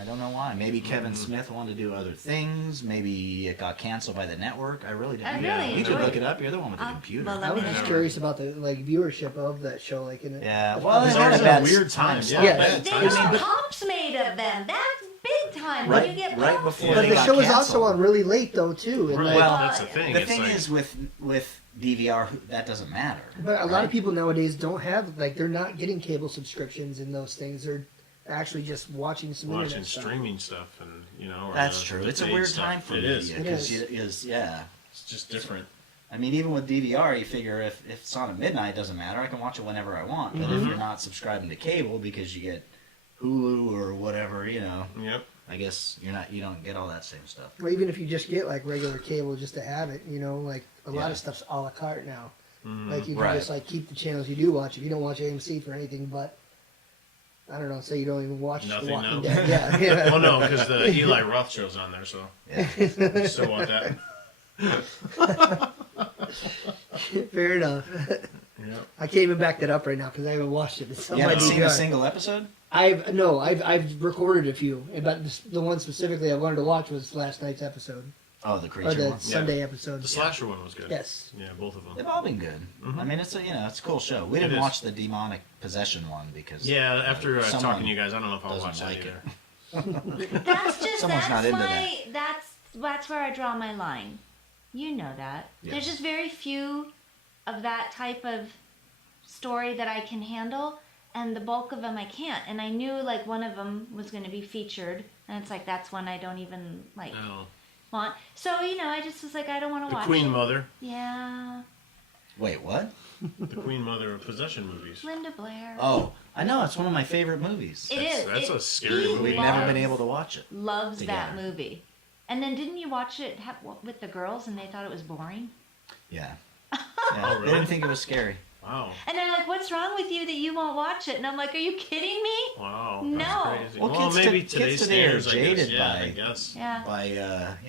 I don't know why. Maybe Kevin Smith wanted to do other things. Maybe it got canceled by the network. I really don't. I know. really You could enjoyed look it. it up. You're the one with the computer. well, I was Yeah. just curious about the viewership of that show, like in it. Yeah, well, It's it had always a a bad weird time. slot. Yeah, Yes. bad They time. got pumps made of them. That's big time. Right- When you get right pumps. before But they the got show is canceled. also on really late though too. And Right. like, Well, That's the thing. The It's thing like, is with DVR, that doesn't matter. but a lot right? of people nowadays don't have like they're not getting cable subscriptions and those things. They're actually just watching some watching internet stuff. streaming stuff, and or That's the- true. the It's a paid weird stuff. time for it media is. because It it is. Yeah. It's just different. I mean, even with DVR, you figure if it's on at midnight, it doesn't matter. I can watch it whenever I want. But if you're not subscribing to cable because you get Hulu or whatever, Yep. I guess you don't get all that same stuff. Or even if you just get like regular cable just to have it, like a lot Yeah. of stuff's a la carte now. Like you can Right. just like keep the channels you do watch. If you don't watch AMC for anything but, I don't know, say you don't even watch Nothing The Walking now? Dead. Yeah, yeah. Well, no, because the Eli Roth show's on there, so Yeah. you still want that. Fair enough. Yep. I can't even back that up right now because I haven't watched it. It's on You my haven't seen a DVR. single episode? I've recorded a few, but the one specifically I wanted to watch was last night's episode Oh, the or creature the one. Sunday episode. The slasher one was good. Yes. Yeah, both of them. They've all been good. I mean, it's it's a cool show. We It didn't is. watch the demonic possession one because Yeah, after someone talking to you guys, I don't know if I'll doesn't watch that like either. That's just Someone's not into that's where I draw my line. You know that. Yeah. There's just very few of that type of story that I can handle, and the bulk of them I can't. And I knew like one of them was going to be featured, and it's like that's one I don't even like No. want. So I just was like I don't want to The watch Queen it. Mother. Yeah, Wait, what? The Queen Mother of Possession movies. Linda Blair. Oh, I know. It's one of my favorite movies. It is. That's a scary he movie. We've never been loves- able to watch it. Loves that together. movie. And then didn't you watch it with the girls and they thought it was boring? Yeah. Oh, They really? didn't think it was scary. Wow. And they're like, "What's wrong with you that you won't watch it?" And I'm like, "Are you kidding me?" Wow. No. That's crazy. Well, Well, kids maybe kids today's today are standards, I guess. jaded Yeah, by- I guess. Yeah.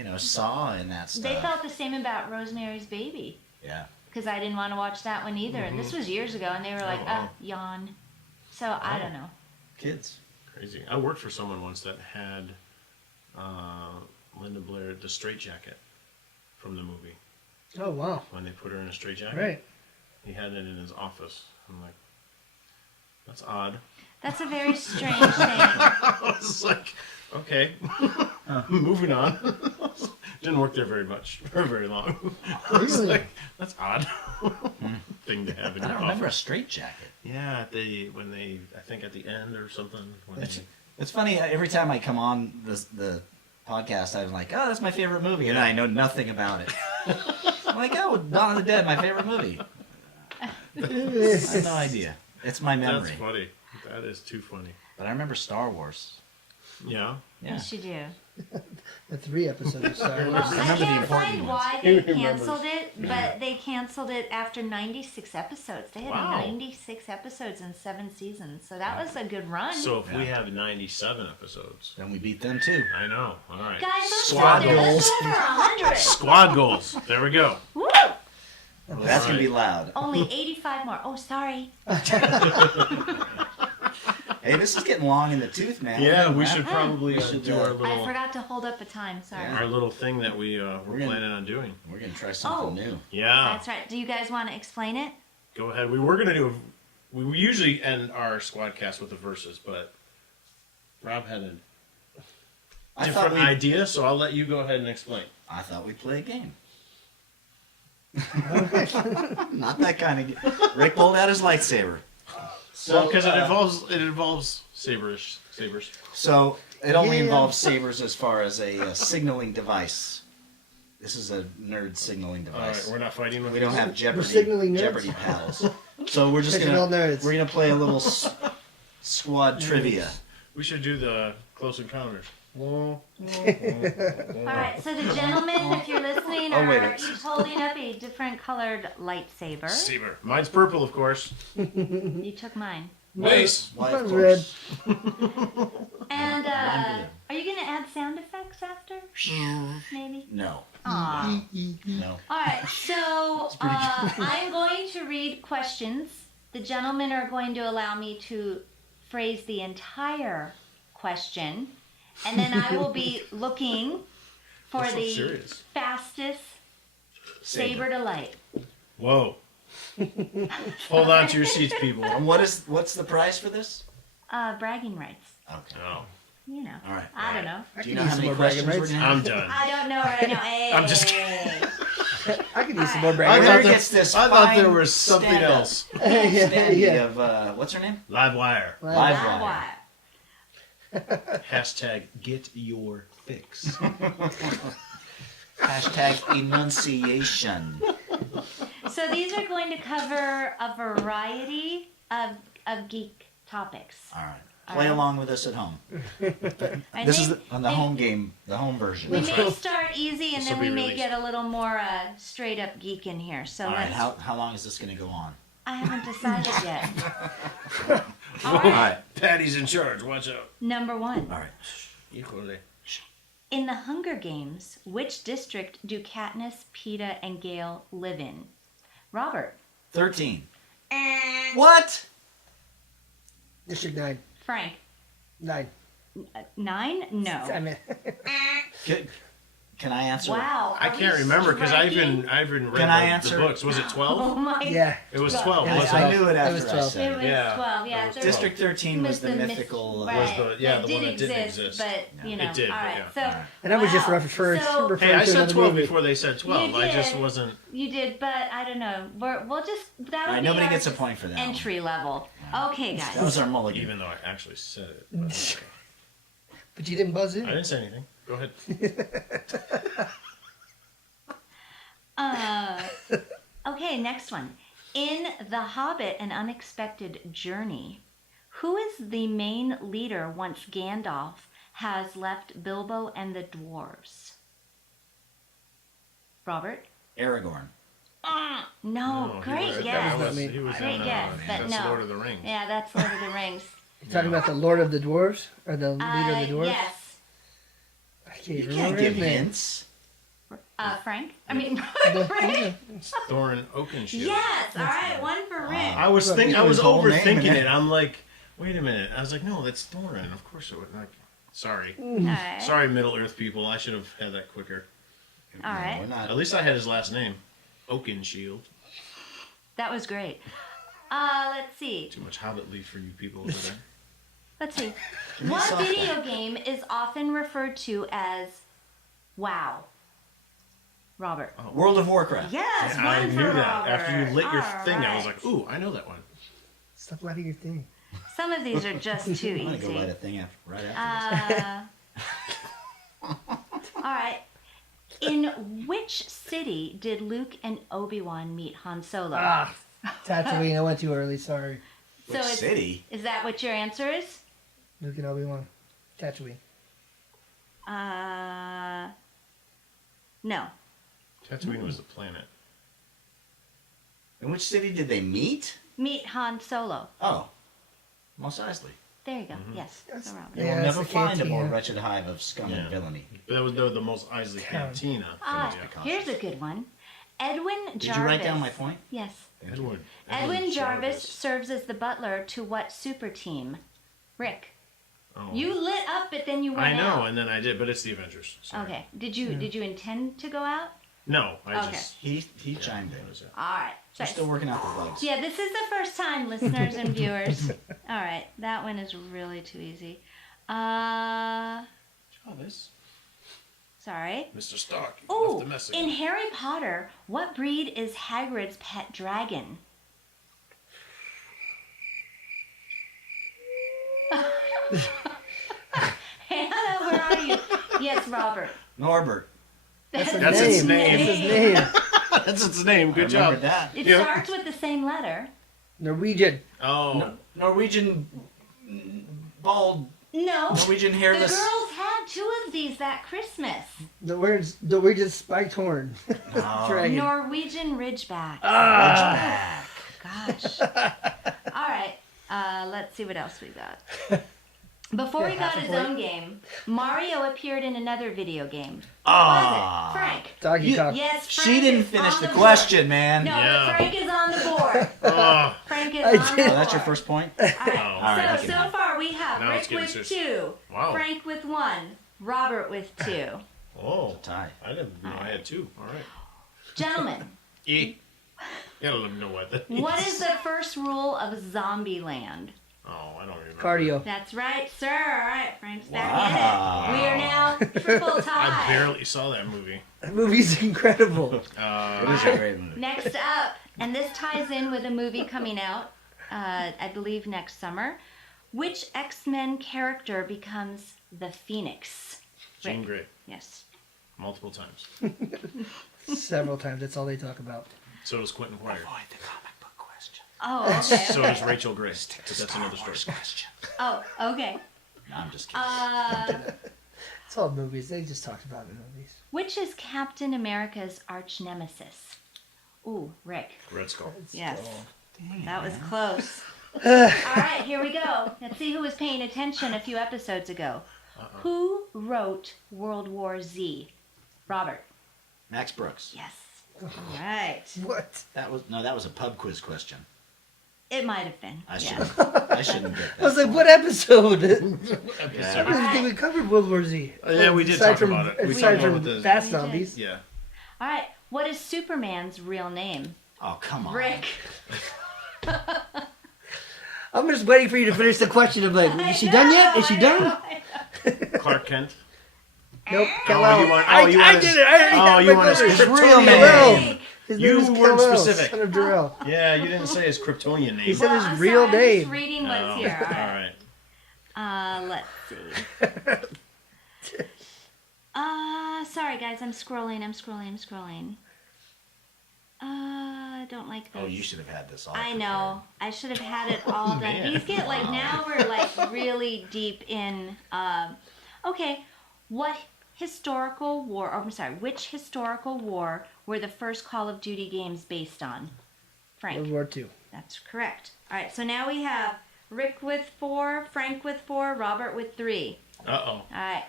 By Saw and that stuff. They felt the same about Rosemary's Baby Yeah. because I didn't want to watch that one either. And this was years ago, and they were like, wow. yawn." So I don't know. Kids. Crazy. I worked for someone once that had Linda Blair, the straitjacket from the movie. Oh wow! When they put her in a straitjacket. Right. He had it in his office. I'm like, that's odd. That's a very strange thing. I was like, okay, moving on. Didn't work there very much, for very long. I was Really? like, that's odd thing to have in I your don't remember a office. straitjacket. Yeah, I think at the end or something. When It's, they, it's funny. Every time I come on the podcast, I'm like, "Oh, that's my favorite movie," and I know nothing about it. I'm like, "Oh, Dawn of the Dead, my favorite movie." I have no idea. It's my memory. that's funny. That is too funny. But I remember Star Wars. Yeah. Yeah. Yes, you do. The 3 episodes of Star Wars. Well, I Remember the can't important find ones. why they canceled it, but they canceled it after 96 episodes. They had Wow. 96 episodes in 7 seasons, so that was a good run. So if we Yeah. have 97 episodes, Then we beat them too. I know. All right. Guys, let's Squad go there. goals. Let's go for 100. Squad goals. There we go. Woo! That's gonna be loud. Only 85 more. Oh, sorry. Hey, this is getting long in the tooth, man. Yeah, we Wrap should up. probably We should, do our I little forgot to hold up a time. Sorry. Yeah. our little thing that we were We're gonna- planning on doing. We're gonna try something new. Yeah. That's right. Do you guys want to explain it? Go ahead. We were gonna do. We usually end our SquadCast with the verses, but Rob had a I thought different idea, so I'll let you go ahead and explain. we'd play a game. Not that kind of game. Rick pulled out his lightsaber. Well, because it involves sabers. So it only Yeah. involves sabers as far as a signaling device. This is a nerd signaling All right, device. we're not fighting with We don't these? have Jeopardy. signaling nerds. Jeopardy pals. So we're just Original gonna nerds. we're gonna play a little squad trivia. We should do the close encounters. All right, so the gentlemen, if you're listening, Oh, wait. are each holding up a different colored lightsaber. Saber. Mine's purple, of course. You took mine. Nice. Why, Mine's of course. And are you going to add sound effects after? Maybe? No. Aw. No. All right, so I'm going to read questions. The gentlemen are going to allow me to phrase the entire question, and then I will be looking for That's so the serious. fastest saber to light. Whoa. Hold on to your seats, people. And what's the prize for this? Bragging rights. Okay. Oh, You know. All right. I don't know. Do you know how many questions we're gonna have? I'm done. I don't know right now. Hey. I'm just I could use some more I bragging thought Winner rights. gets this I thought there fine was something stand-up. else. Standee of what's her name? Livewire. Livewire. Hashtag get your fix. Hashtag enunciation. So these are going to cover a variety of geek topics. All right. Play along with us at home. I This is think on the home game, the home version. we may start easy, and This'll then we be may released. get a little more straight up geek in here. So All right. let's. How long is this going to go on? I haven't decided yet. All All right. right. Patty's in charge. Watch out. Number one. All right. Equally. In the Hunger Games, which district do Katniss, Peeta, and Gale live in? Robert. 13. What? District 9. Frank. 9. 9? No. I mean, Can I answer? Wow. I are we can't remember because I striking? haven't read Can I the answer? books. Was it Oh 12? my. yeah. It was 12. It was wasn't I it? knew it It after was I 12. It said was it. Yeah. 12, yeah. It was 13. District 13 was the myth- mythical. right, Was the- yeah, that the one did that didn't exist, exist. but, you know. It did, all right, yeah. so. All right. And I was just Wow. referring So- to Hey, I said another 12 movie. before they said 12. You I just did. wasn't. You did, but I don't know. We'll just. That'll All right, be nobody our gets a point for that. one. entry level. Okay, That guys. was our mulligan. Even though I actually said it. But okay. But you didn't buzz in. I didn't say anything. Go ahead. Okay, next one. In The Hobbit: An Unexpected Journey, who is the main leader once Gandalf has left Bilbo and the dwarves? Robert? Aragorn. No, he great was- guess. that was- me. he was Great in, guess, but that's no. Lord of the Rings. Yeah, that's Lord of the Rings. You talking about the Lord of the Dwarves? Or the leader of the Dwarves? Yes. I can't You can't remember give his name. hints. Frank? I mean, The- Frank? Thorin Oakenshield. Yes, all right, one for Rick. I was Look, thinking. he I was was whole name overthinking in it. it. I'm like, wait a minute. I was like, no, that's Thorin. Of course it would. Like, sorry, All right. sorry, Middle Earth people. I should have had that quicker. All No, right. we're not. At least I had his last name, Oakenshield. That was great. Let's see. Too much Hobbit leaf for you people over there. Let's see. me What softball. video game is often referred to as WoW? Robert. World of Warcraft. Yes, Yeah, one I for knew Robert. that after you lit your All thing. I was right. like, ooh, I know that one. Stop lighting your thing. Some of these are just too I'm gonna go light easy. a thing right after All right. In which city did Luke and Obi-Wan meet Han Solo? Ah, Tatooine. I went too early. Sorry. this. Which city? Is that what your answer is? Luke and Obi-Wan. Tatooine. No. Tatooine was the planet. In which city did they meet? Meet Han Solo. Oh, Mos Eisley. There you go. Mm-hmm. Yes. Go Robert. You Yeah, will that's never the find a more cantina. wretched hive of scum and villainy. But that was the most Isley Cantina. Ah, Yeah. here's a good one. Edwin Jarvis. Did you write down my point? Yes. Edward. Edwin Jarvis serves as the butler to what super team? Rick. Oh. You lit up, but then you went I know, out. and then I did, but it's the Avengers. Sorry. Okay. Did you intend to go out? No, I Okay. just. He chimed in. What is that? All right. We're still working out the bugs. Yeah, this is the first time, listeners and viewers. All right, that one is really too easy. Jarvis. Sorry. Mr. Stark. You Oh, left the mess in again. Harry Potter, what breed is Hagrid's pet dragon? Hannah, where are you? Yes, Robert. Norbert. That's his That's name. its name. That's his name. That's its name. Good I remember job. that. It Yeah. starts with the same letter. Norwegian. Oh. Norwegian bald No. Norwegian The hairless. girls had 2 of these that Christmas. Norwegian spiked horn. Oh, Dragon. Norwegian Ridgeback. Ah. Gosh. All right. Let's see what else we got. Before Yeah, he got half a his point. own game, Mario appeared in another video game. Ah. What was it? Frank. Doggy You- cock. Yes, Frank She didn't is finish on the board. question, man. No, Yeah. but Frank is on the board. Oh. Frank is I on did. the Oh, board. that's your first point? All right. Oh. All right, So, you can- far we have Now it's Rick getting with serious. 2, Wow. Frank with 1, Robert with 2. Oh. Tie. I didn't know I had 2. All right. Gentlemen, You gotta let me know what that means. what is the first rule of Zombieland? Oh, I don't remember. Cardio. That's right, sir. All right, Frank's back Wow. in it. We are now triple tie. I barely saw that movie. That movie's incredible. It is a great movie. Next up, and this ties in with a movie coming out, I believe next summer. Which X-Men character becomes the Phoenix? Jean Rick. Grey. Yes. Multiple times. Several times. That's all they talk about. So does Quentin Quire. Avoid the comic book question. Oh, okay. So does Rachel Grey. But that's another story. Question. Oh, okay. No, I'm just kidding. It's all movies. They just talked about it in movies. Which is Captain America's arch nemesis? Ooh, Rick. Red Skull. Yes. Dang it, That was man. close. All right, here we go. Let's see who was paying attention a few episodes ago. Who wrote World War Z? Robert. Max Brooks. Yes. All right. What? That was a pub quiz question. It might have been. I yeah. shouldn't get that. I was like, what episode? I Yeah. don't think we covered World War Z. Yeah, we did Aside talk from, about it. We Aside talked from about the- fast We did. zombies. Yeah. All right. What is Superman's real name? Oh, come on. Rick. I'm just waiting for you to finish the question. I'm like, is she done yet? Is she done? Clark Kent. Nope. Oh, Kal-El. you want- I, you I want did his- it. I already oh, had you my want his brother. His real name. Kal-El. His You name is weren't Kal-El, specific. son of Jor-El. Yeah, you didn't say his Kryptonian name. He said his I'm real sorry, I'm just name. reading what's Oh, here. All all right. right. Let's see. Sorry guys, I'm scrolling. I don't like this. Oh, you should have had this all. I know. I should have had it all done. Man. These get like now we're like really deep in. Okay, what historical war? Or I'm sorry, which historical war were the first Call of Duty games based on? Frank. World War II. That's correct. All right, so now we have Rick with 4, Frank with 4, Robert with 3. Uh-oh. All right,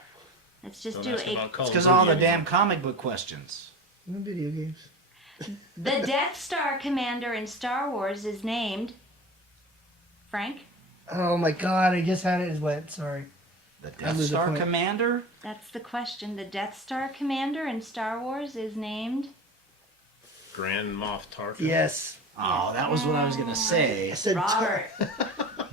let's just Don't do ask a. about Call It's of because all the Duty damn anymore. comic book questions. No video games. The Death Star commander in Star Wars is named. Frank. Oh my god, I just had it as wet. Sorry. The I Death lose a Star point. Commander? That's the question. The Death Star commander in Star Wars is named. Grand Moff Tarkin. Yes. Oh, that was what I was going to say. I said Robert.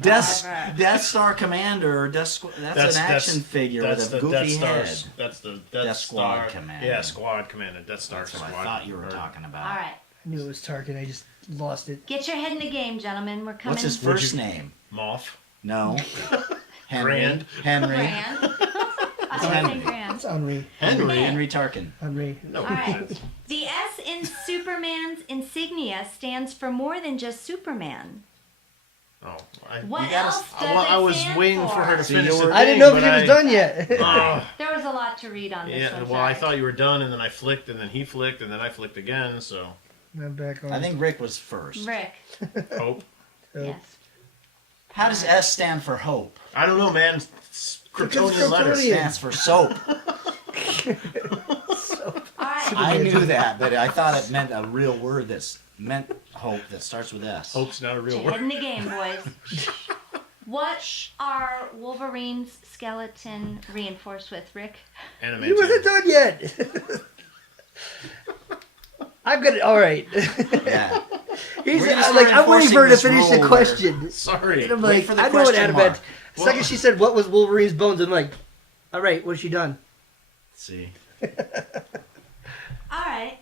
Death Star Commander, that's an action figure that's with a the Death goofy Star. head. That's the Death Squad Star Commander. Yeah, Squad Commander. Death Star That's Squad. what I thought you were or- talking about. All right. I knew it was Tarkin. I just lost it. Get your head in the game, gentlemen. We're coming. What's his Would first you- name? Moff. No. Henry. Grand. Henry. Grand. I was Henry. saying Grand. It's Henry. Henry. Henry Tarkin. Henry. No. All right. The S in Superman's insignia stands for more than just Superman. Oh, What You gotta- else does I it was stand waiting for her to See, finish you the were- I didn't know if thing, he was but done yet. Oh, There was a lot to read on this yeah. one. Well, I sorry. thought you were done, and then I flicked, and then he flicked, and then I flicked again. So I'm back on. I think Rick was first. Rick. hope. Yes. How does S stand for hope? I don't know, man. It's Kryptonian Kryptonian. letters. Stands for soap. All right. I knew that, but I thought it meant a real word that's meant hope that starts with S. Hope's not a Get real your head word. in the game, boys. What are Wolverine's skeleton reinforced with, Rick? Anime. He wasn't done yet. I'm gonna. All right. Yeah. He's We're gonna like, start I'm waiting for her to enforcing finish this the rule question. Sorry. And I'm Wait like, for the I know what question Annette mark. meant. The second she said, "What was Wolverine's bones?" I'm like, all right, what's she done? See. All right.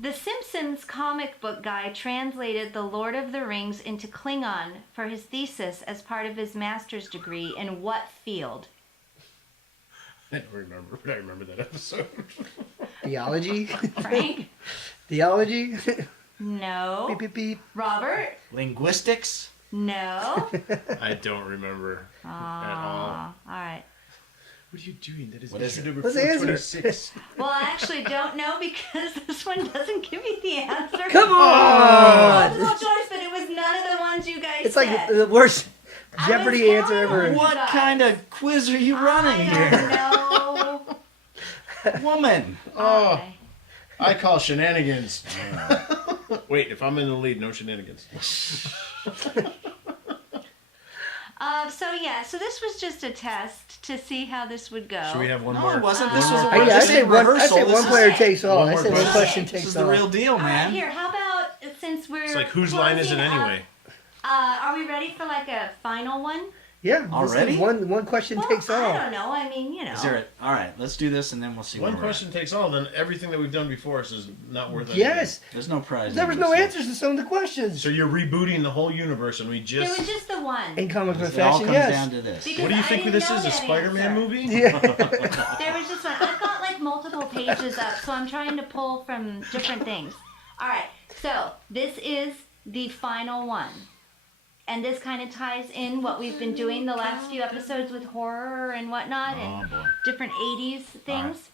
The Simpsons comic book guy translated The Lord of the Rings into Klingon for his thesis as part of his master's degree in what field? I don't remember, but I remember that episode. Theology. Frank? Theology. No. Beep, beep, beep. Robert? Linguistics. No. I don't remember at all. All right. What are you doing? That is What is issue it? number What's the answer? 426. Well, I actually don't know because this one doesn't give me the answer. Come Oh, on! multiple choice, but it was none of the ones you guys It's said. like the worst I Jeopardy was answer telling ever. you. What kind of quiz are you running I here? don't know. Woman. Oh, Okay. I call shenanigans. Wait, if I'm in the lead, no shenanigans. So this was just a test to see how this would go. Should we have one No, more? it wasn't. This was One a more I question? say one. I say rehearsal. one player is- takes all. One I more say one question. question This takes is all. the real deal, All right, man. here, how about since we're It's like, whose line is it closing up, anyway? are we ready for like a final one? Yeah. Already? One question Well, takes all. I don't know. I mean, you know. Is there all right, let's do this and then we'll see One where we're question takes all, then everything that we've done before is not worth anything. Yes. at. There's no prize. There was no answers to some of the questions. So you're rebooting the whole universe and we It just... was just the one. In comic book It all fashion, comes yes. down to this. Because What do you I think didn't this know is, a that Spider-Man answer. movie? Yeah. There was just one. I've got like multiple pages up, so I'm trying to pull from different things. All right, so this is the final one. And this kind of ties in what we've been doing the last few episodes with horror and whatnot and Oh boy. different 80s things.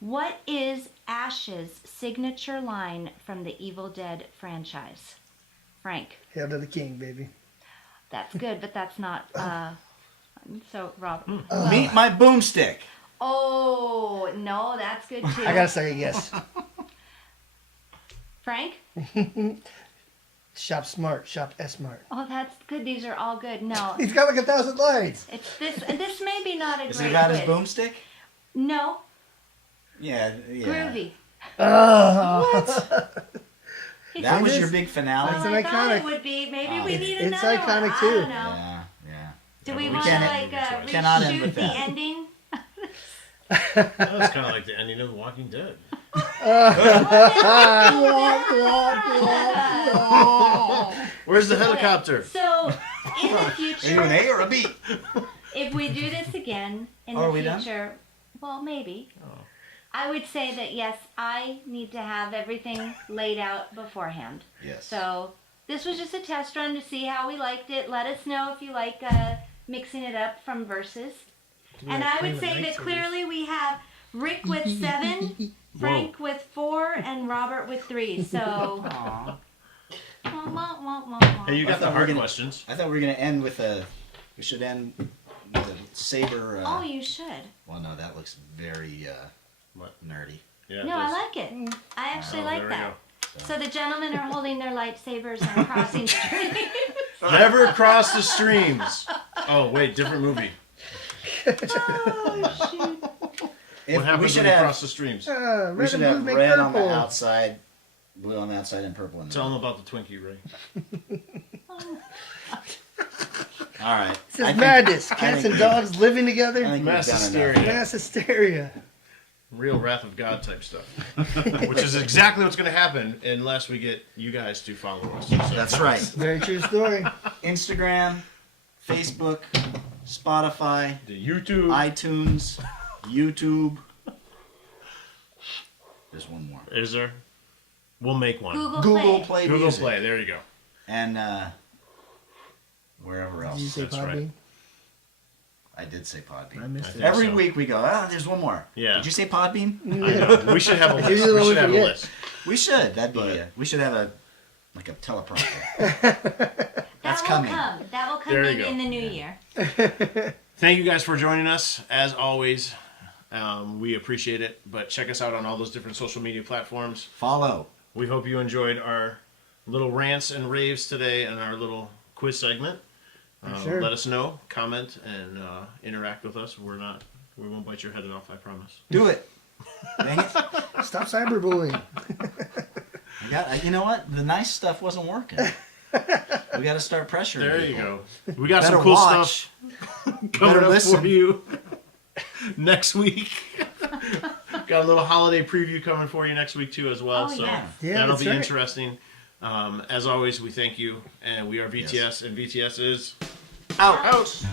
What is Ash's signature line from the Evil Dead franchise? Frank, Hail to the king, baby. that's good, but that's not. So, Rob. Meet my boomstick. Oh, no, that's good too. I got a second guess. Frank? Shop smart, shop S-smart. Oh, that's good. These are all good. No, He's got like 1,000 lines. it's this. This may be not a Is great it about his quiz. boomstick? No, Yeah. groovy. He That said- was It your is. big finale. It's Well, an I thought it iconic. would be. Maybe we It's- need it's another iconic, one. I too. don't know. Yeah. Do Yeah, we but we want to can't- like cannot end reshoot with the that. ending? That's kind of like the ending of Walking Dead. Where's the helicopter? So, in the Are you future, an A or a B? if we do this again in Are the we done? future, well, maybe. Oh. I would say that yes, I need to have everything laid out beforehand. Yes. So this was just a test run to see how we liked it. Let us know if you like mixing it up from verses. And I would say that clearly we have Rick with 7, Frank with 4, and Robert with 3. So. Aw. Hey, you got I the thought we were hard gonna- questions. I thought we were gonna end with a. We should end with a saber. Oh, you should. Well, no, that looks very What? nerdy. Yeah, No, I like it. I actually Oh, like there we that. So the gentlemen are holding their lightsabers and crossing streams. Never cross the streams. Oh, wait, different movie. Oh, shoot. If What happens we should when you have. cross the streams? We Red should and blue have make red on the purple. outside, blue on the outside, and purple in the Tell them middle. about the Twinkie, Ray. All right. This is I think- madness. I Cats think and we- dogs living I together. think Mass we've done hysteria. enough. Mass hysteria. Real Wrath of God type stuff. Which is exactly what's going to happen unless we get you guys to follow us. So That's right. Very true story. Instagram, Facebook, Spotify, the YouTube. iTunes, YouTube. There's one more. Is there? We'll make one. Google Google Play. Play Google Music. Play. There you go. And wherever Did you else. say That's Podbean? right. I did say I Podbean. missed I it. think Every so. week we go, there's one more. Yeah. Did you say Podbean? I know. We should have a list. usually We what should we have a forget. list. We should. That'd be. But- We should have a teleprompter. That That's will coming. come. That will come There you maybe go. in the new year. Thank you guys for joining us. As always, we appreciate it. But check us out on all those different social media platforms. Follow. We hope you enjoyed our little rants and raves today and our little quiz segment. Sure. Let us know, comment, and interact with us. We won't bite your head off, I promise. Do it. Dang it. Stop cyberbullying. You know what? The nice stuff wasn't working. We got to start pressuring. There you people. go. We got Better some cool watch. stuff coming Better up listen. for you next week. Got a little holiday preview coming for you next week too as well. Oh, so yes. Yeah, that'll that's be right. interesting. As always, we thank you, and we are VTS, and VTS is Out. out.